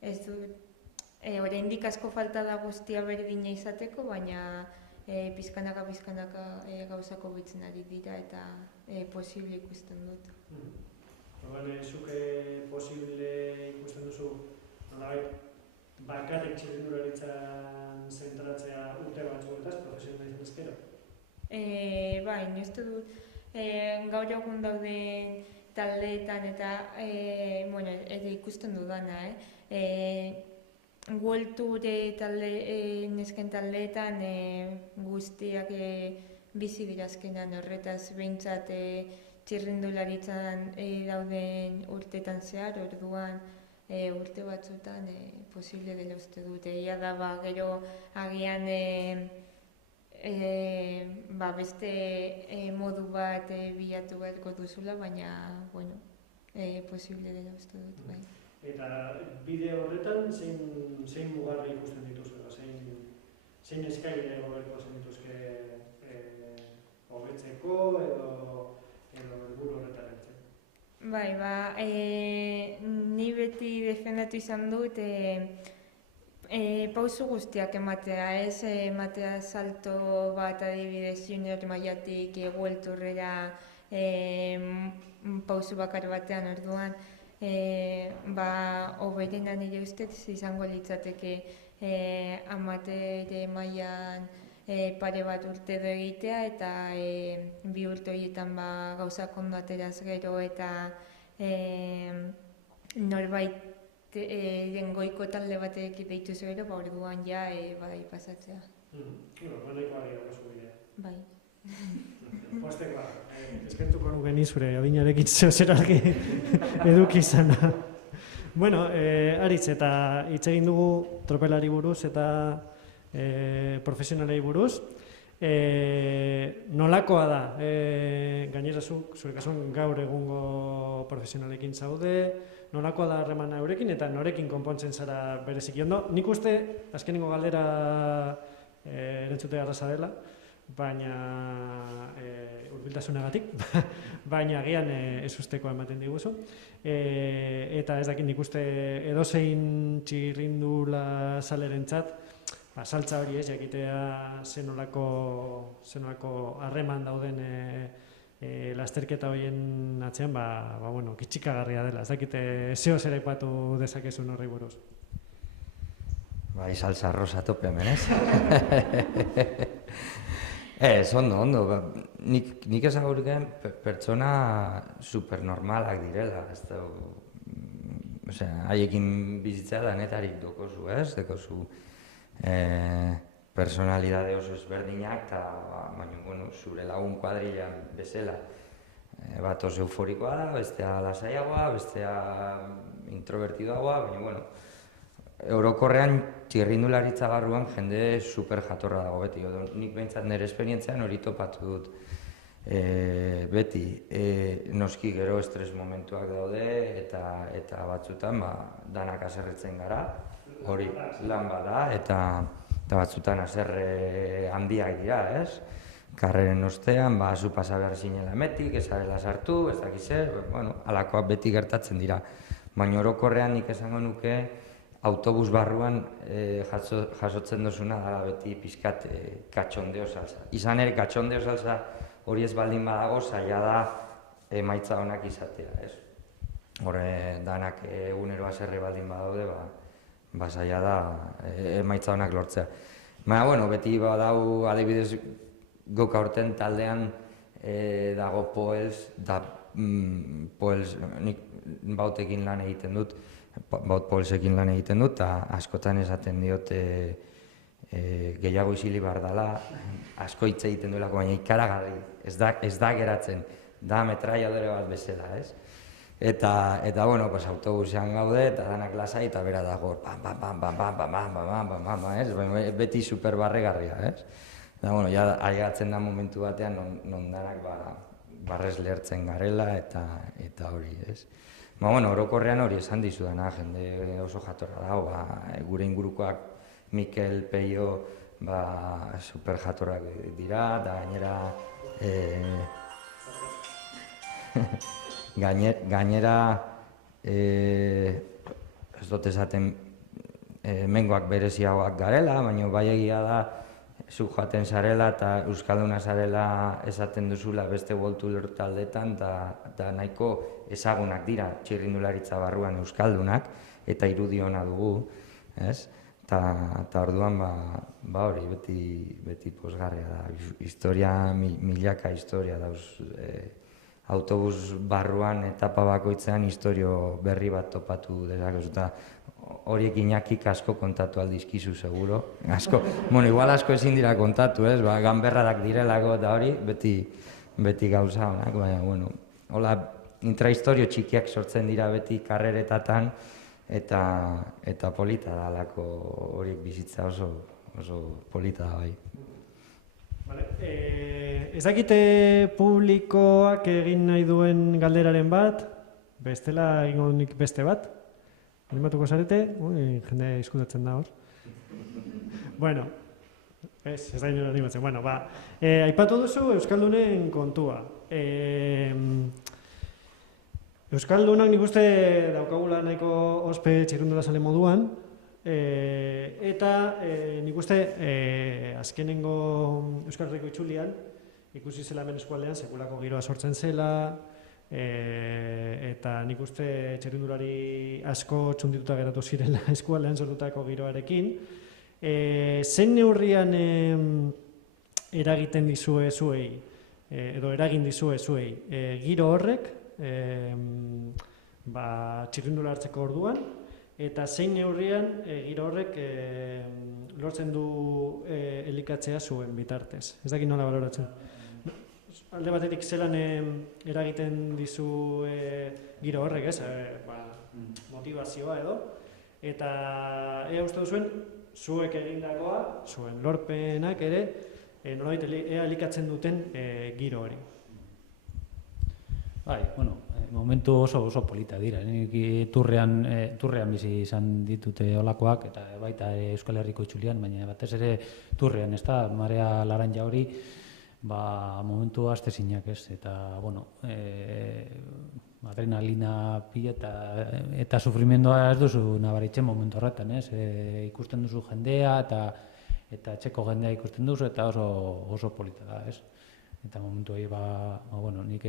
ez dut, oraindik asko falta da guztia berdina izateko, baina pizkanaka gauzako bitzen ari dira eta posible ikusten dut. Zuke posible ikusten duzu, bakarrik txirrindularitzan zentratzea urte batzuetaz, profesionalizan ezkero? Bai, uste dut, gaur egun dauden taldeetan eta ikusten dudana, World Tour nesken taldeetan guztiak bizi dira azkenan horretaz, behintzat txirrindularitzan dauden urteetan zehar, orduan urte batzutan posible dela uste dute. Ia da, gero agian beste modu bat bilatu beharko duzula, baina, posible dela uste dut, bai. Eta bide horretan zein mugarri ikusten dituzu, zein eskaile goberko zen dituzke hobetzeko edo helburu horretan hartzen? Bai, ni beti defendatu izan dut pausu guztiak ematea, ez ematea salto bat adibidez junior mailatik World Tourrera pausu bakar batean, orduan hoberena nire ustez izango litzateke amatere mailan pare bat urte edo egitea eta bi urte horietan gauzak ondo ateraz gero eta norbait goiko talde batek deituz gero, orduan ja bai pasatzea. Nahiko ari daukazu bidea. Bai. Postekoa, eskentuko nuke ni zure adinarekin zer argi eduki izana. Aritz, eta hitz egin dugu tropelari buruz eta profesionalei buruz. Nolakoa da, gainera zure kasuan gaur egungo profesionalekin zaude, nolakoa da harremana eurekin eta norekin konpontzen zara bereziki ondo. Nik uste, azkenengo galdera erantzutea arraza dela, baina hurbiltasunagatik, baina agian ezustekoa ematen diguzu. Eta ez dakit nik uste edozein txirrindula zalerentzat, saltza hori ez, jakitea zenolako harreman dauden lasterketa horien atzean, bueno, kitxikagarria dela. Ez dakit zeo zer aipatu dezakezun horri buruz. Bai, salsa rosa tope hemen, ez? Ez, ondo. Nik ezagurken pertsona supernormalak direla. Haiekin bizitzea danetarik dokozu, ez? Dekozu personalidade oso ezberdinak, baina, zure lagun kuadrilan bezala. Bat oso euforikoa da, bestea lasaiagoa, bestea introvertidoagoa, baina, orokorrean txirrindularitza barruan jende super jatorra dago beti. Nik behintzat nire esperientzean hori topatu dut beti. Noski gero estres momentuak daude eta batzutan danak haserretzen gara, hori lan bada eta batzutan haserre handiak dira, ez? Karreren ostean, zu pasa behar zinela emetik, ez zarela sartu, ez dakiz zer, halakoak beti gertatzen dira. Baina orokorrean nik esango nuke autobus barruan jasotzen duzuna da beti pixkat katxondeo salsa. Izan ere, katxondeo salsa hori ez baldin badago, zaila da emaitza honak izatea, ez? Horre, danak egunero haserre baldin badaude, zaila da emaitza honak lortzea. Baina, beti badau, adibidez, guk aurten taldean dago Poels, nik bautekin lan egiten dut, baut Poelsekin lan egiten dut, eta askotan esaten diot gehiago isili behar dela, asko hitz egiten duelako, baina ikaragarri, ez da geratzen, da metraiadore bat bezala, ez? Eta, autobusean gaude, eta danak lasai, eta bera dago, beti superbarregarria, ez? Eta, aigatzen da momentu batean, non danak barrez lehertzen garela, eta hori, ez? Orokorrean hori esan dizudana, jende oso jatorra dago, gure ingurukoak Mikel, Peio, super jatorrak dira, da gainera, ez dut esaten mengoak bereziagoak garela, baina bai egia da, zu joaten zarela eta euskalduna zarela esaten duzula beste World taldetan, eta nahiko ezagunak dira txirrindularitza barruan euskaldunak, eta irudi ona dugu, ez? Eta orduan, hori, beti pozgarria da. Historia, milaka historia dauz. Autobus barruan etapa bakoitzean historio berri bat topatu dezakezu, eta horiek Iñakik asko kontatu aldizkizu, seguro. Igual asko ezin dira kontatu, ez? Ganberrarak direlako eta hori, beti gauza honak, baina, hola, intrahistorio txikiak sortzen dira beti karreretatan, eta polita da alako horiek bizitza oso polita da bai. Ez dakite publikoak egin nahi duen galderaren bat, bestela egingo nik beste bat, animatuko zarete, jende izkutatzen da hor. Bueno, ez da ino animatzen, aipatu duzu Euskaldunen kontua. Euskaldunak nik uste daukagula nahiko ospe txirrindula zale moduan, eta nik uste azkenengo Euskal Herriko itzulian ikusi zela hemen eskualdean sekulako giroa sortzen zela, eta nik uste txirrindulari asko txundituta geratu zirela eskualdean sortutako giroarekin. Zein neurrian eragiten dizue zuei, edo eragin dizue zuei, giro horrek txirrindula hartzeko orduan, eta zein neurrian giro horrek lortzen du elikatzea zuen bitartez. Ez dakit nola baloratzen. Alde batetik zelan eragiten dizu giro horrek, ez? Motivazioa edo. Eta ea uste duzuen, zuek egindakoa, zuen lorpenak ere, nolabait ea elikatzen duten giro hori. Bai, momentu oso polita dira. Nik turrean bizi izan ditute olakoak, eta baita Euskal Herriko itzulian, baina batez ere turrean, ez da, marea laranja hori, momentu astezinak ez, eta, bueno, adrenalina pila eta sufrimendua ez duzu nabaritzen momentu horretan, ez? Ikusten duzu jendea eta etxeko jendea ikusten duzu eta oso polita da, ez? Eta momentu hori, bueno, nik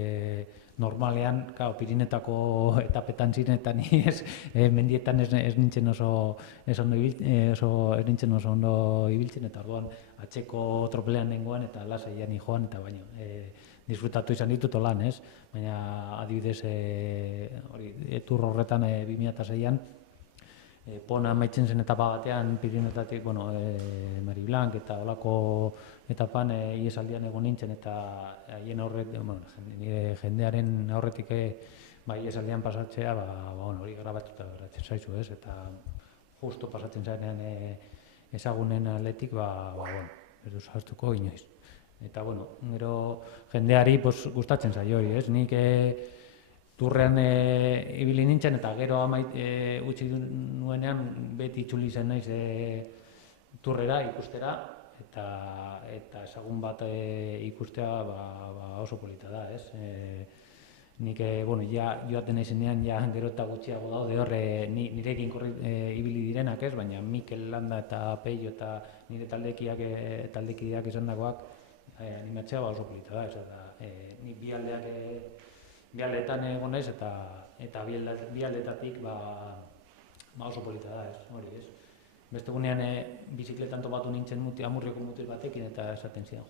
normalean, Pirinetako etapetan ziren eta ni mendietan ez nintzen oso ondo ibiltzen, eta orduan atxeko tropelean nengoen eta lasaian joan, eta baino, disfrutatu izan ditut lan, ez? Baina adibidez, etur horretan 2006an, Pona amaitzen zen etapa batean, Pirinetatik, bueno, Mariblanc eta olako etapan iesaldian egon nintzen, eta haien nire jendearen aurretik iesaldian pasatzea, hori grabatuta geratzen zaizu, ez? Eta justo pasatzen zarenean ezagunen atletik, ez duz hartuko inoiz. Eta, bueno, gero jendeari gustatzen zaio hori, ez? Nik turrean ibili nintzen, eta gero utzi nuenean beti itzuli zen naiz turrera ikustera, eta ezagun bat ikustea oso polita da, ez? Nik, joaten naizenean, gero eta gutxiago daude hor nirekin ibili direnak, ez? Baina Mikel Landa eta Peio eta nire taldekideak esandakoak animatzea oso polita da, ez? Nik bi aldeetan egon naiz eta bi aldeetatik oso polita da, ez? Hori, ez? Beste gunean bizikletan topatu nintzen amurrioko mutil batekin eta esaten zidan,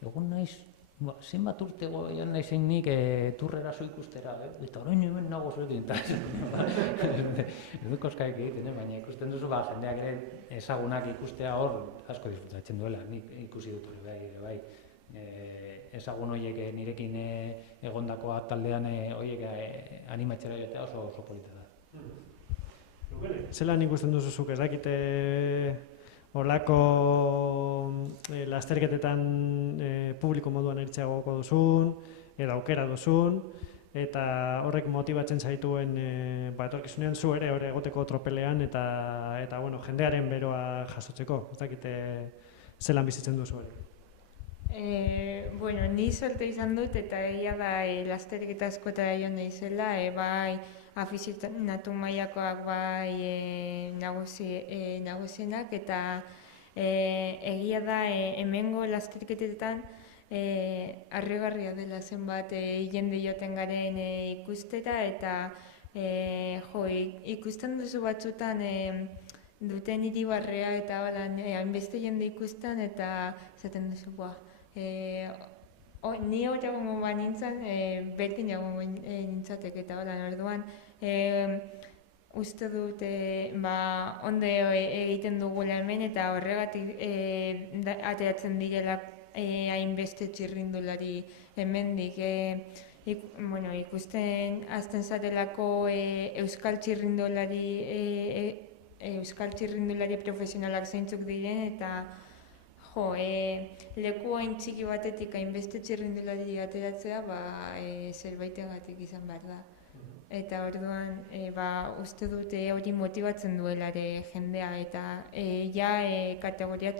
egon naiz, zenbat urte goian naizen nik turrera zo ikustera, eta orain hemen nago zuekin, eta ez du koskaik egiten, baina ikusten duzu jendeak ere ezagunak ikustea hor asko disfrutatzen duela, nik ikusi dut hori bai. Ezagun horiek nirekin egondakoa taldean horiek animatxera joatea oso polita da. Zelan ikusten duzuzuk, ez dakite horlako lasterketetan publiko moduan eritzea gogoko duzun, edo aukera duzun, eta horrek motibatzen zaituen etorkizunean zu ere egoteko tropelean eta jendearen beroa jasotzeko, ez dakite zelan bizitzen duzu hori. Ni solte izan dut eta egia da lasterketa askotara joan naizela, bai afizionatu mailakoak bai nagusienak, eta egia da hemengo lasterketetan harrigarria dela zenbat jende joaten garen ikustera, eta ikusten duzu batzutan duten iribarrea eta hainbeste jende ikusten, eta zaten duzu, ni hori egongo nintzen, bertin egongo nintzatek, eta orduan uste dut ondo egiten dugula hemen, eta horregatik ateratzen direla hainbeste txirrindulari hemendik. Ikusten hasten zarelako euskal txirrindulari profesionalak zeintzuk diren, eta leku hain txiki batetik hainbeste txirrindulari ateratzea zerbaitegatik izan behar da. Eta orduan uste dute hori motibatzen duela jendea, eta kategoria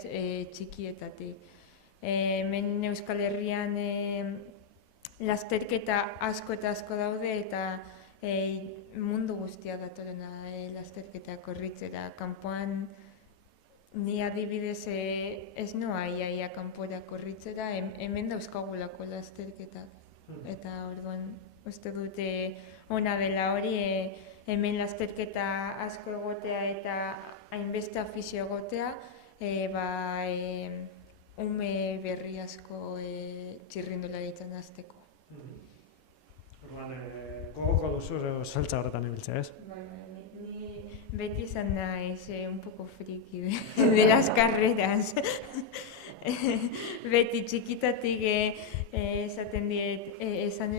txikietatik. Hemen Euskal Herrian lasterketa asko eta asko daude, eta mundu guztia datorena lasterketa korritzera. Kanpoan ni adibidez ez noa iaia kanpora korritzera, hemen dauzkagulako lasterketak. Eta orduan uste dute ona dela hori, hemen lasterketa asko egotea eta hainbeste afizio egotea, ume berri asko txirrindularitzen hasteko. Orduan, gogoko duzu saltza horretan ibiltzea, ez? Ni beti izan naiz un poco friki de las carreras. Beti txikitatik izan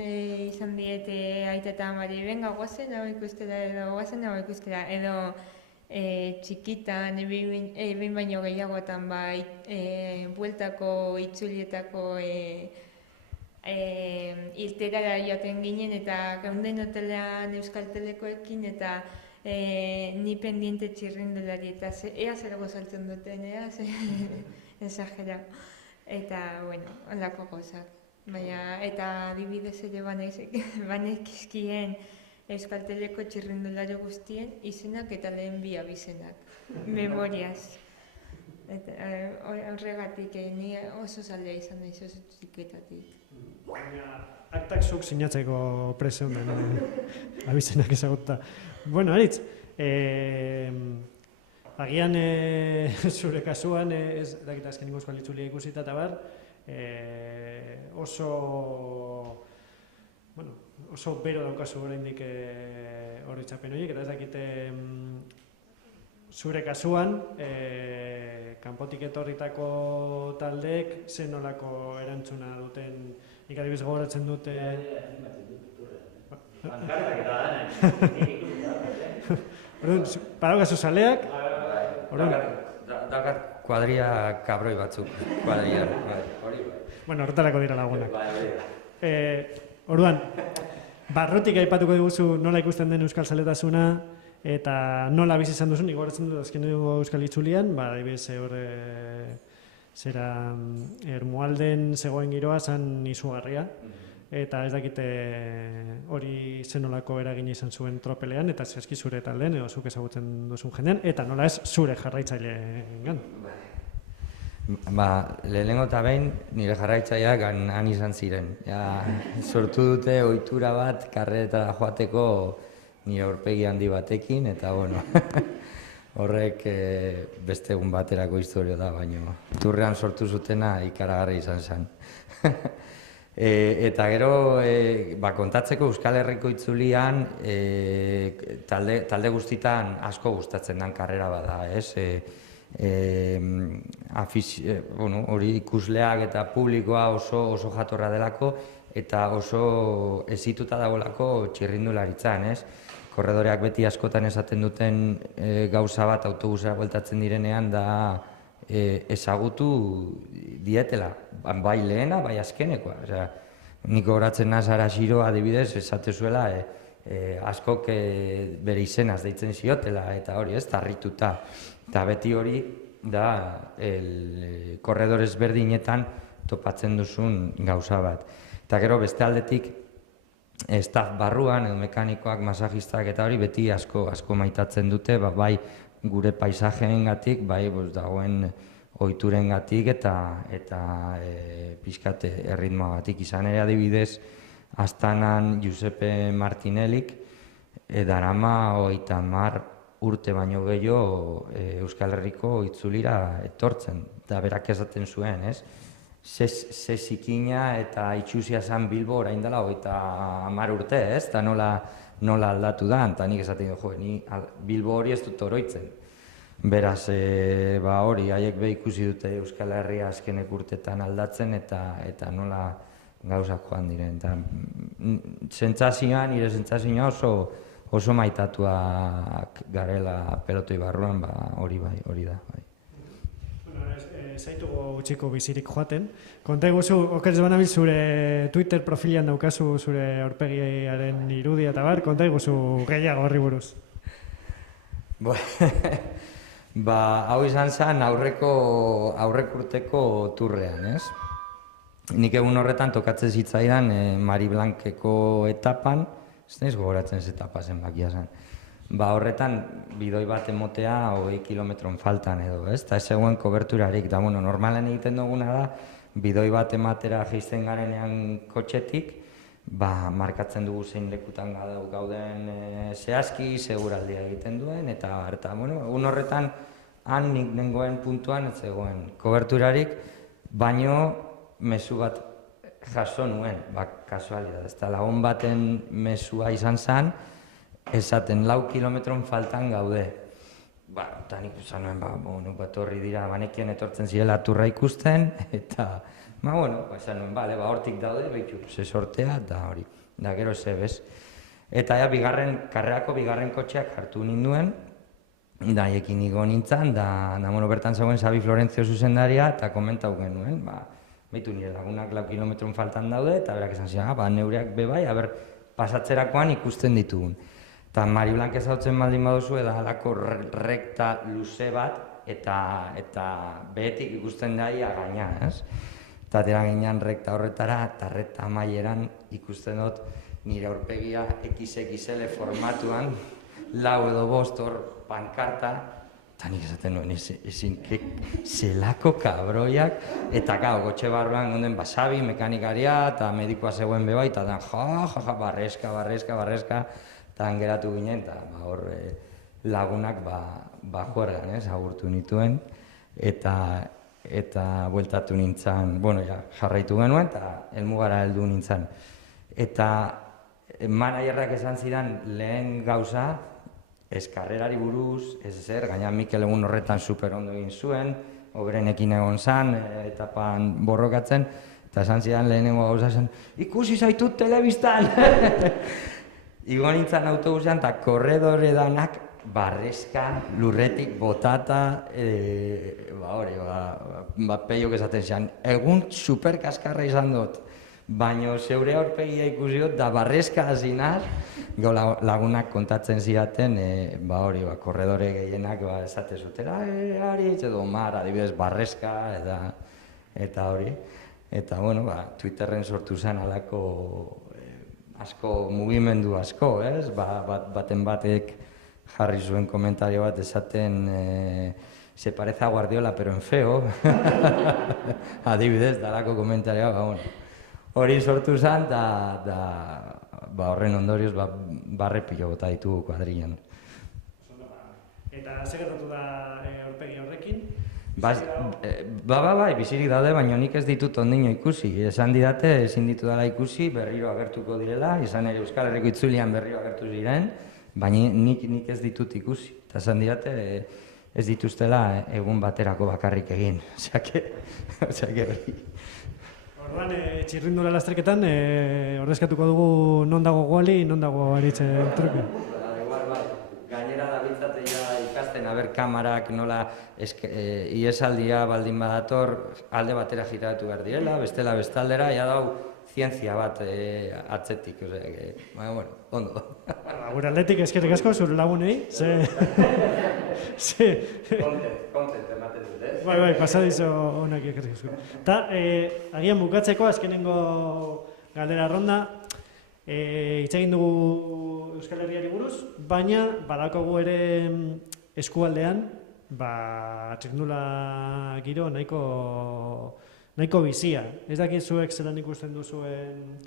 diete aita eta amari, venga, guazen hau ikustera, edo txikitan, behin baino gehiagotan bueltako itzulietako irtegara joaten ginen, eta geunden hotelean Euskal Telekoekin, eta ni pendiente txirrindulari, eta ea zer gozaltzen duten, exagera. eta, bueno, ondako gozak. Baina, eta adibidez ere banekizkien Euskalteleko txirrindulari guztien izenak eta lehen bi abizenak, memoriaz. Eta horregatik, ni oso zalea izan naiz oso txiketatik. Baina, aktak zuk sinatzeko prese honen abizenak ezagututa. Bueno, Aritz, agian zure kasuan, ez dakit azkeniko euskal itzulia ikusita eta bar, oso bero daukazu oraindik oroitzapen horiek, eta ez dakite zure kasuan, kanpotik etorritako taldeek zen nolako erantzuna duten, nik adibidez gogoratzen dute... Badaukazu zaleak? Daukat kuadria kabroi batzuk, kuadria, hori. Bueno, horretarako dira lagunak. Orduan, barrutik aipatuko diguzu nola ikusten den euskal zaletasuna, eta nola bizi izan duzun, gogoratzen dut azkeneko euskal itzulian, adibidez zera Ermualden zegoen giroa zan izugarria, eta ez dakite hori zenolako eragina izan zuen tropelean, eta zehazki zure taldean, edo zuk ezagutzen duzun jendean, eta nola ez zure jarraitzaileen. Lehenengo eta behin nire jarraitzaileak han izan ziren. Sortu dute ohitura bat karreretara joateko nire aurpegi handi batekin, eta bueno, horrek beste egun baterako historia da, baina turrean sortu zutena ikaragarri izan zen. Eta gero, kontatzeko Euskal Herriko itzulian talde guztitan asko gustatzen den karrera bada, ez? Hori ikusleak eta publikoa oso jatorra delako eta oso hezituta dagoelako txirrindularitzan, ez? Korredoreak beti askotan esaten duten gauza bat autobusera bueltatzen direnean da ezagutu dietela, bai lehena, bai azkenekoa. Nik gogoratzen naz Arasiro adibidez esate zuela askok bere izenaz deitzen ziotela eta hori ez, tarrituta. Eta beti hori da korredorez berdinetan topatzen duzun gauza bat. Eta gero beste aldetik staff barruan, edo mekanikoak, masajistak eta hori beti asko maitatzen dute, bai gure paisajeengatik, bai dagoen ohiturengatik eta pixkat erritmoagatik. Izan ere adibidez, Astanan Giuseppe Martinellik darama 30 urte baino gehiago Euskal Herriko itzulira etortzen, eta berak esaten zuen, ez? Ze zikina eta itxusia zan Bilbo orain dela 30 urte, ez? Eta nola aldatu da, eta nik esaten jo, ni Bilbo hori ez dut oroitzen. Beraz, hori, haiek ikusi dute Euskal Herria azkenek urtetan aldatzen eta nola gauzak joan diren. Nire sentsazioa oso maitatuak garela pelotoi barruan, hori da. Zaitugu utxiko bizirik joaten. Konta eguzu, okerez banabil zure Twitter profilean daukazu zure aurpegiaren irudia eta bar, konta eguzu gehiago horri buruz. Hau izan zen aurrek urteko turrean, ez? Nik egun horretan tokatzen zitzaidan Mari Blankeko etapan, ez naiz gogoratzen ez etapa zenbakia zen. Horretan bidoi bat emotea 20 kilometron faltan edo, ez? Eta ez zegoen koberturarik, da normalen egiten duguna da, bidoi bat ematera jaisten garenean kotxetik, markatzen dugu zein lekutan gauden zehazki, seguraldia egiten duen, eta egun horretan han nik nengoen puntuan ez zegoen koberturarik, baino mezu bat jaso nuen, kasualidad, ez da lagun baten mezua izan zen, esaten 4 kilometron faltan gaude. Eta nik esan nuen, horri dira, banekien etortzen zirela turra ikusten, eta, esan nuen, hortik daude, behitu, ze sortea, eta hori, da gero zebez. Eta karrerako bigarren kotxeak hartu ninduen, da ekin igo nintzen, da bertan zegoen Xabi Florentzio zuzendaria, eta komentau genuen, behitu nire lagunak 4 kilometron faltan daude, eta berak esan ziren, neureak bebai, pasatzerakoan ikusten ditugun. Eta Mari Blank ezautzen baldin baduzu, eda halako rekta luze bat, eta behetik ikusten daia gaina, ez? Eta atera ginean rekta horretara, eta rekta amaieran ikusten dut nire aurpegia XXL formatuan, 4 edo 5 hor pankarta, eta nik esaten nuen, ezin, zelako kabroiak, eta gau, gotxe barruan gonden basabi, mekanikaria, eta medikoa zegoen beba, eta barreska, eta geratu ginen, eta hor lagunak juergan, agurtu nituen, eta bueltatu nintzen, jarraitu genuen, eta helmugara heldu nintzen. Eta managerrak esan zidan lehen gauza, ez karrerari buruz, ez zer, gaina Mikel egun horretan super ondo egin zuen, oberenekin egon zan, etapan borrokatzen, eta esan zidan lehenengo gauza zen, ikusi zaitut telebistan! Igo nintzen autobusean, eta korredore danak, barreska, lurretik, botata, peiok esaten zian, egun superkaskarra izan dut, baina zeure aurpegia ikusi dut, da barreska hazinaz, lagunak kontatzen zidaten, korredore gehienak esate zutela, Aritz edo Omar, adibidez, barreska, eta hori. Eta, Twitterren sortu zen alako asko, mugimendu asko, ez? Baten batek jarri zuen komentario bat esaten se parece a Guardiola pero en feo, adibidez, dalako komentarioa, hori sortu zen, eta horren ondorioz barre pilo bota ditugu kuadrilan. Eta zer gertatu da aurpegi horrekin? Bai, bizirik daude, baina nik ez ditut ondino ikusi. Esan didate, ezin ditu dela ikusi, berriro agertuko direla, izan ere Euskal Herriko itzulian berriro agertu ziren, baina nik ez ditut ikusi. Eta esan didate, ez dituztela egun baterako bakarrik egin. Oseake hori. Orduan, txirrindula lasterketan, ordezkatuko dugu non dago Wally, non dago Aritz truke. Gainera da bintzate ikasten, aber kamarak nola iesaldia baldin badator alde batera giratu behar direla, bestela bestaldera, ja dau zientzia bat atzetik, ondo. Gure aldetik eskerrik asko, zure lagunei, Kontent ematen dut, ez? Bai, pasadizo honak eskerrik asko. Eta, agian bukatzeko, azkenengo galdera ronda, hitz egin dugu Euskal Herriari buruz, baina badaukagu ere eskualdean, txirrindula giro nahiko bizia. Ez dakit zuek zelan ikusten duzuen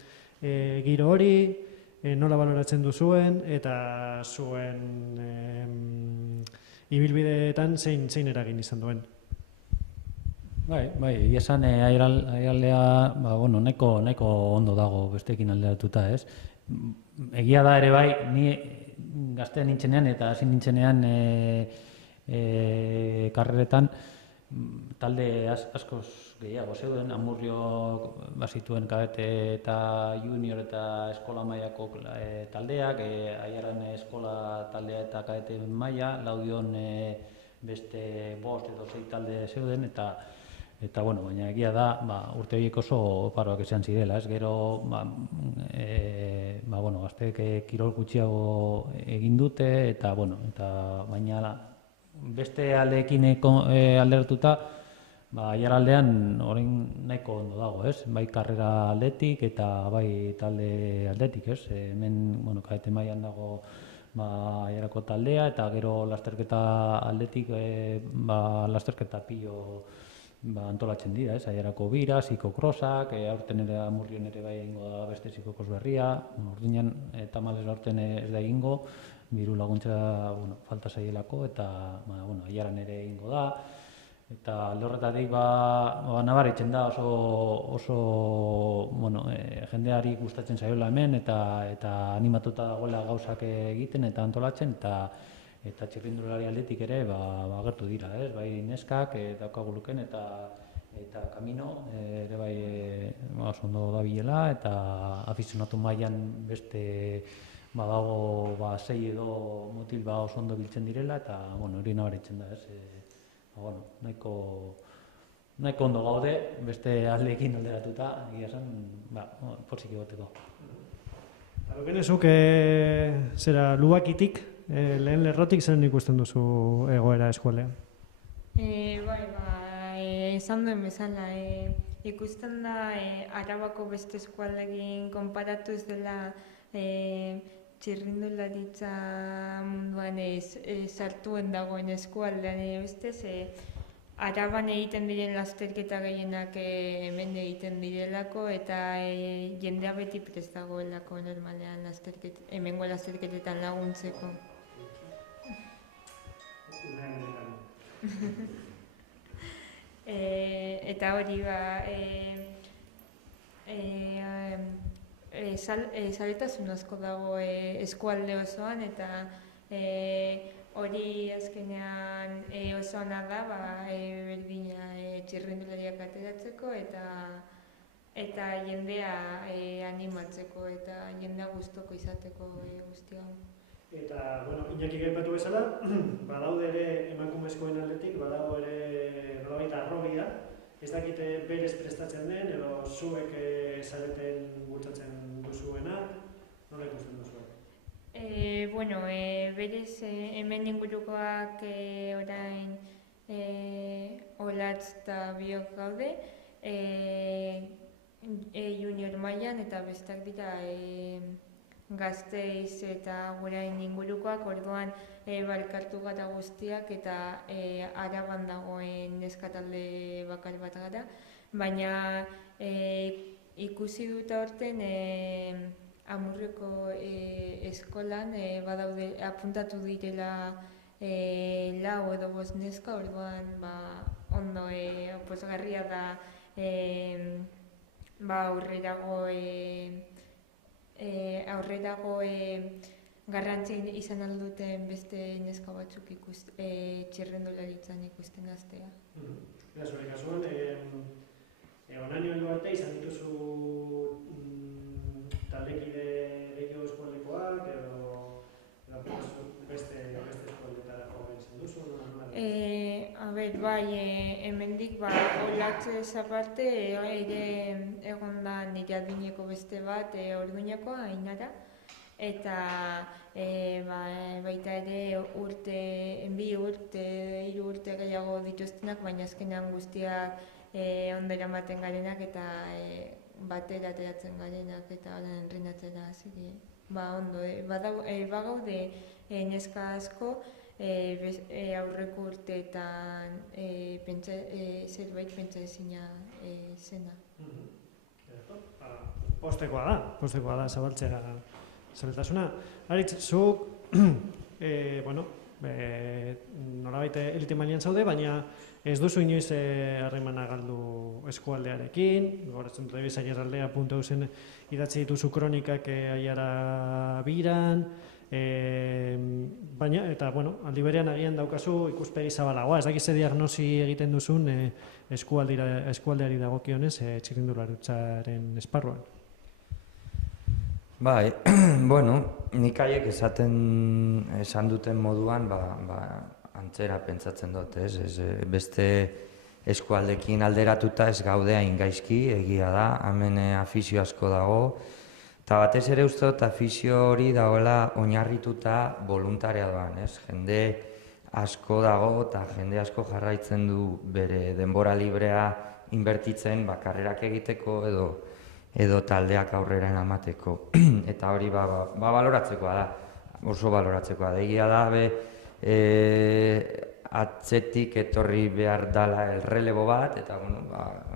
giro hori, nola baloratzen duzuen, eta zuen ibilbideetan zein eragin izan duen. Bai, esan aialdea nahiko ondo dago besteekin alderatuta, ez? Egia da ere bai, ni gaztea nintzenean eta hasi nintzenean karreretan talde askoz gehiago zeuden, Amurrio bazituen kadete eta junior eta eskola mailako taldeak, Aiaran eskola taldea eta kadete maila, Laudion beste 5 edo 6 talde zeuden, eta baina egia da, urte horiek oso oparoak izan zirela, ez gero, gazteek kirol gutxiago egin dute, eta baina beste aldeekin alderatuta, Aiar aldean orain nahiko ondo dago, ez? Bai karrera aldetik eta bai talde aldetik, ez? Hemen, kadete mailan dago Aiarako taldea, eta gero lasterketa aldetik, lasterketa pilo antolatzen dira, ez? Aiarako bira, zikokrosak, aurten ere Amurrion ere bai egingo da beste zikokros berria, orduan tamalez aurten ez da egingo, diru laguntza falta zaielako, eta Aiaran ere egingo da, eta alde horretatik nabaritzen da oso jendeari gustatzen zaiola hemen, eta animatuta dagoela gauzak egiten eta antolatzen, eta txirrindulari aldetik ere agertu dira, ez? Bai neskak, daukagu luken, eta Kamino, ere bai oso ondo dabilela, eta afizionatu mailan beste badago 6 edo mutil oso ondo biltzen direla, eta hori nabaritzen da, ez? Nahiko ondo gaude, beste aldeekin alderatuta, egia esan, pozik egoteko. Genezuk, Lubakitik, lehen lerrotik zen ikusten duzu egoera eskualean? esan duen bezala, ikusten da Arabako beste eskualdeekin konparatuz dela txirrindularitza munduan sartuen dagoen eskualdean bestez, Araban egiten diren lasterketa gehienak hemen egiten direlako eta jendea beti prest dagoelako normalean hemengo lasterketetan laguntzeko. Eta hori zaletasun asko dago eskualde osoan eta hori azkenean oso ona da berdina txirrindulariak ateratzeko eta jendea animatzeko eta jendea gustoko izateko guztia. Eta, Iñaki gaipatu bezala, badaude ere emakumezkoen aldetik, badago ere nolabait arrobia, ez dakite berez prestatzen den, edo zuek zareten bultzatzen duzuena, nola ikusten duzuek? Berez hemen ingurukoak orain Olatz eta biok gaude, junior mailan eta bestak dira Gasteiz eta gurain ingurukoak, orduan balkartu gara guztiak eta Araban dagoen neskatalde bakar bat gara, baina ikusi dut aurten Amurreko eskolan badaude apuntatu direla 4 edo 5 neska, orduan ondo pozgarria da aurrerago garrantzi izan alduten beste neska batzuk txirrindularitzan ikusten gaztea. Zure kasuan, onaino heldu arte izan dituzu taldekide gehiago eskualdekoak edo beste eskualdetara joan izan duzu? Hemendik Olatzez aparte egon da nire adineko beste bat Orduñakoa, Ainara, eta baita ere 3 urte gehiago dituztenak, baina azkenean guztiak ondo eramaten garenak eta batera ateratzen garenak eta entrenatzera hasi. Ondo, bagaude neska asko aurreko urteetan zerbait pentsa ezina zena. Postekoa da zabaltzea zaletasuna. Aritz, zuk, nolabait elite mailan zaude, baina ez duzu inoiz harremana galdu eskualdearekin, gogoratzen dut bizaiarraldea.eusen idatzi dituzu kronikak aiara biran, baina, eta, aldi berean agian daukazu ikuspegi zabalagoa, ez dakiz diagnosi egiten duzun eskualdeari dagokionez txirrindularitzaren esparruan. Bai, nik haiek esan duten moduan, antzera pentsatzen dut, beste eskualdekin alderatuta ez gaude hain gaizki, egia da, hemen afizio asko dago, eta batez ere uste dut afizio hori dagoela oinarrituta voluntaria doan, jende asko dago eta jende asko jarraitzen du bere denbora librea inbertitzen karrerak egiteko edo taldeak aurrera eramateko. Eta hori baloratzekoa da, oso baloratzekoa da. Egia da, atzetik etorri behar dala errelebo bat, eta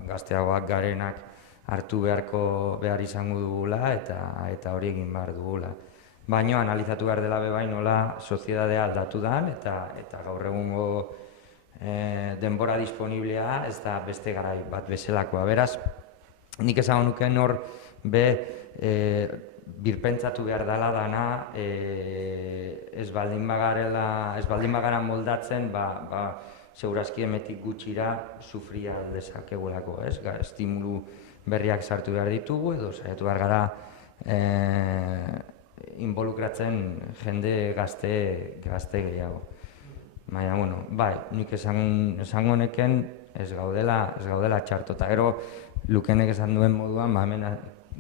gazteagoak garenak hartu behar izango dugula eta hori egin behar dugula. Baina analizatu behar dela bebain nola soziedadea aldatu dan eta gaur egungo denbora disponiblea ez da beste garai bat bezalakoa. Beraz, nik esango nuken hor birpentsatu behar dela dana ez baldin bagara moldatzen, segurazki emetik gutxira sufria dezakegulako, estimulu berriak sartu behar ditugu edo saiatu behar gara involukratzen jende gazte gehiago. Baina, nik esango neken ez gaudela txarto, eta gero Lukenek esan duen moduan, hemen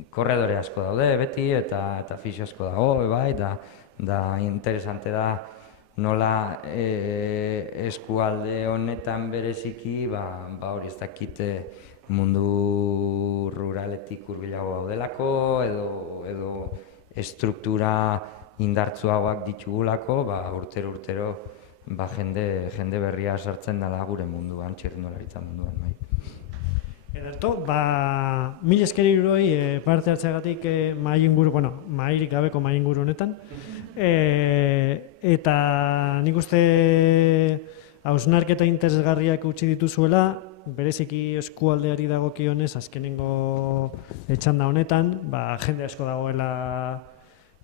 korredore asko daude beti eta afizio asko dago, da interesante da nola eskualde honetan bereziki, hori ez dakite mundu ruraletik hurbilago daudelako, edo estruktura indartsuagoak ditugulako, urtero jende berria sartzen dela gure munduan, txirrindularitza munduan. Bai. Ederto, mil esker hiruroi parte hartzeagatik mahairik gabeko mahai inguru honetan. Eta nik uste hausnarketa interesgarriak utzi dituzuela, bereziki eskualdeari dagokionez azkenengo txanda honetan, jende asko dagoela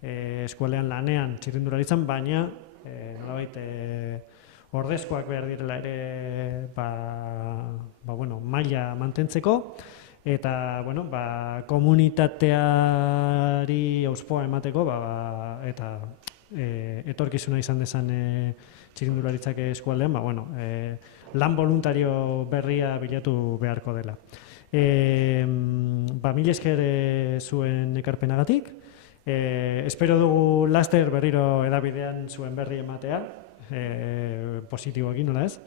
eskualdean lanean txirrindularitzan, baina nolabait ordezkoak behar direla ere maila mantentzeko, eta komunitateari auspoa emateko, eta etorkizuna izan dezan txirrindularitzak eskualdean, lan voluntario berria bilatu beharko dela. Mila esker zuen ekarpenagatik. Espero dugu laster berriro edabidean zuen berri ematea, positiboekin, nola ez?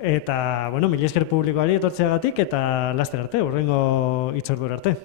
Eta, mila esker publikoari etortzeagatik eta laster arte, hurrengo hitzordura arte.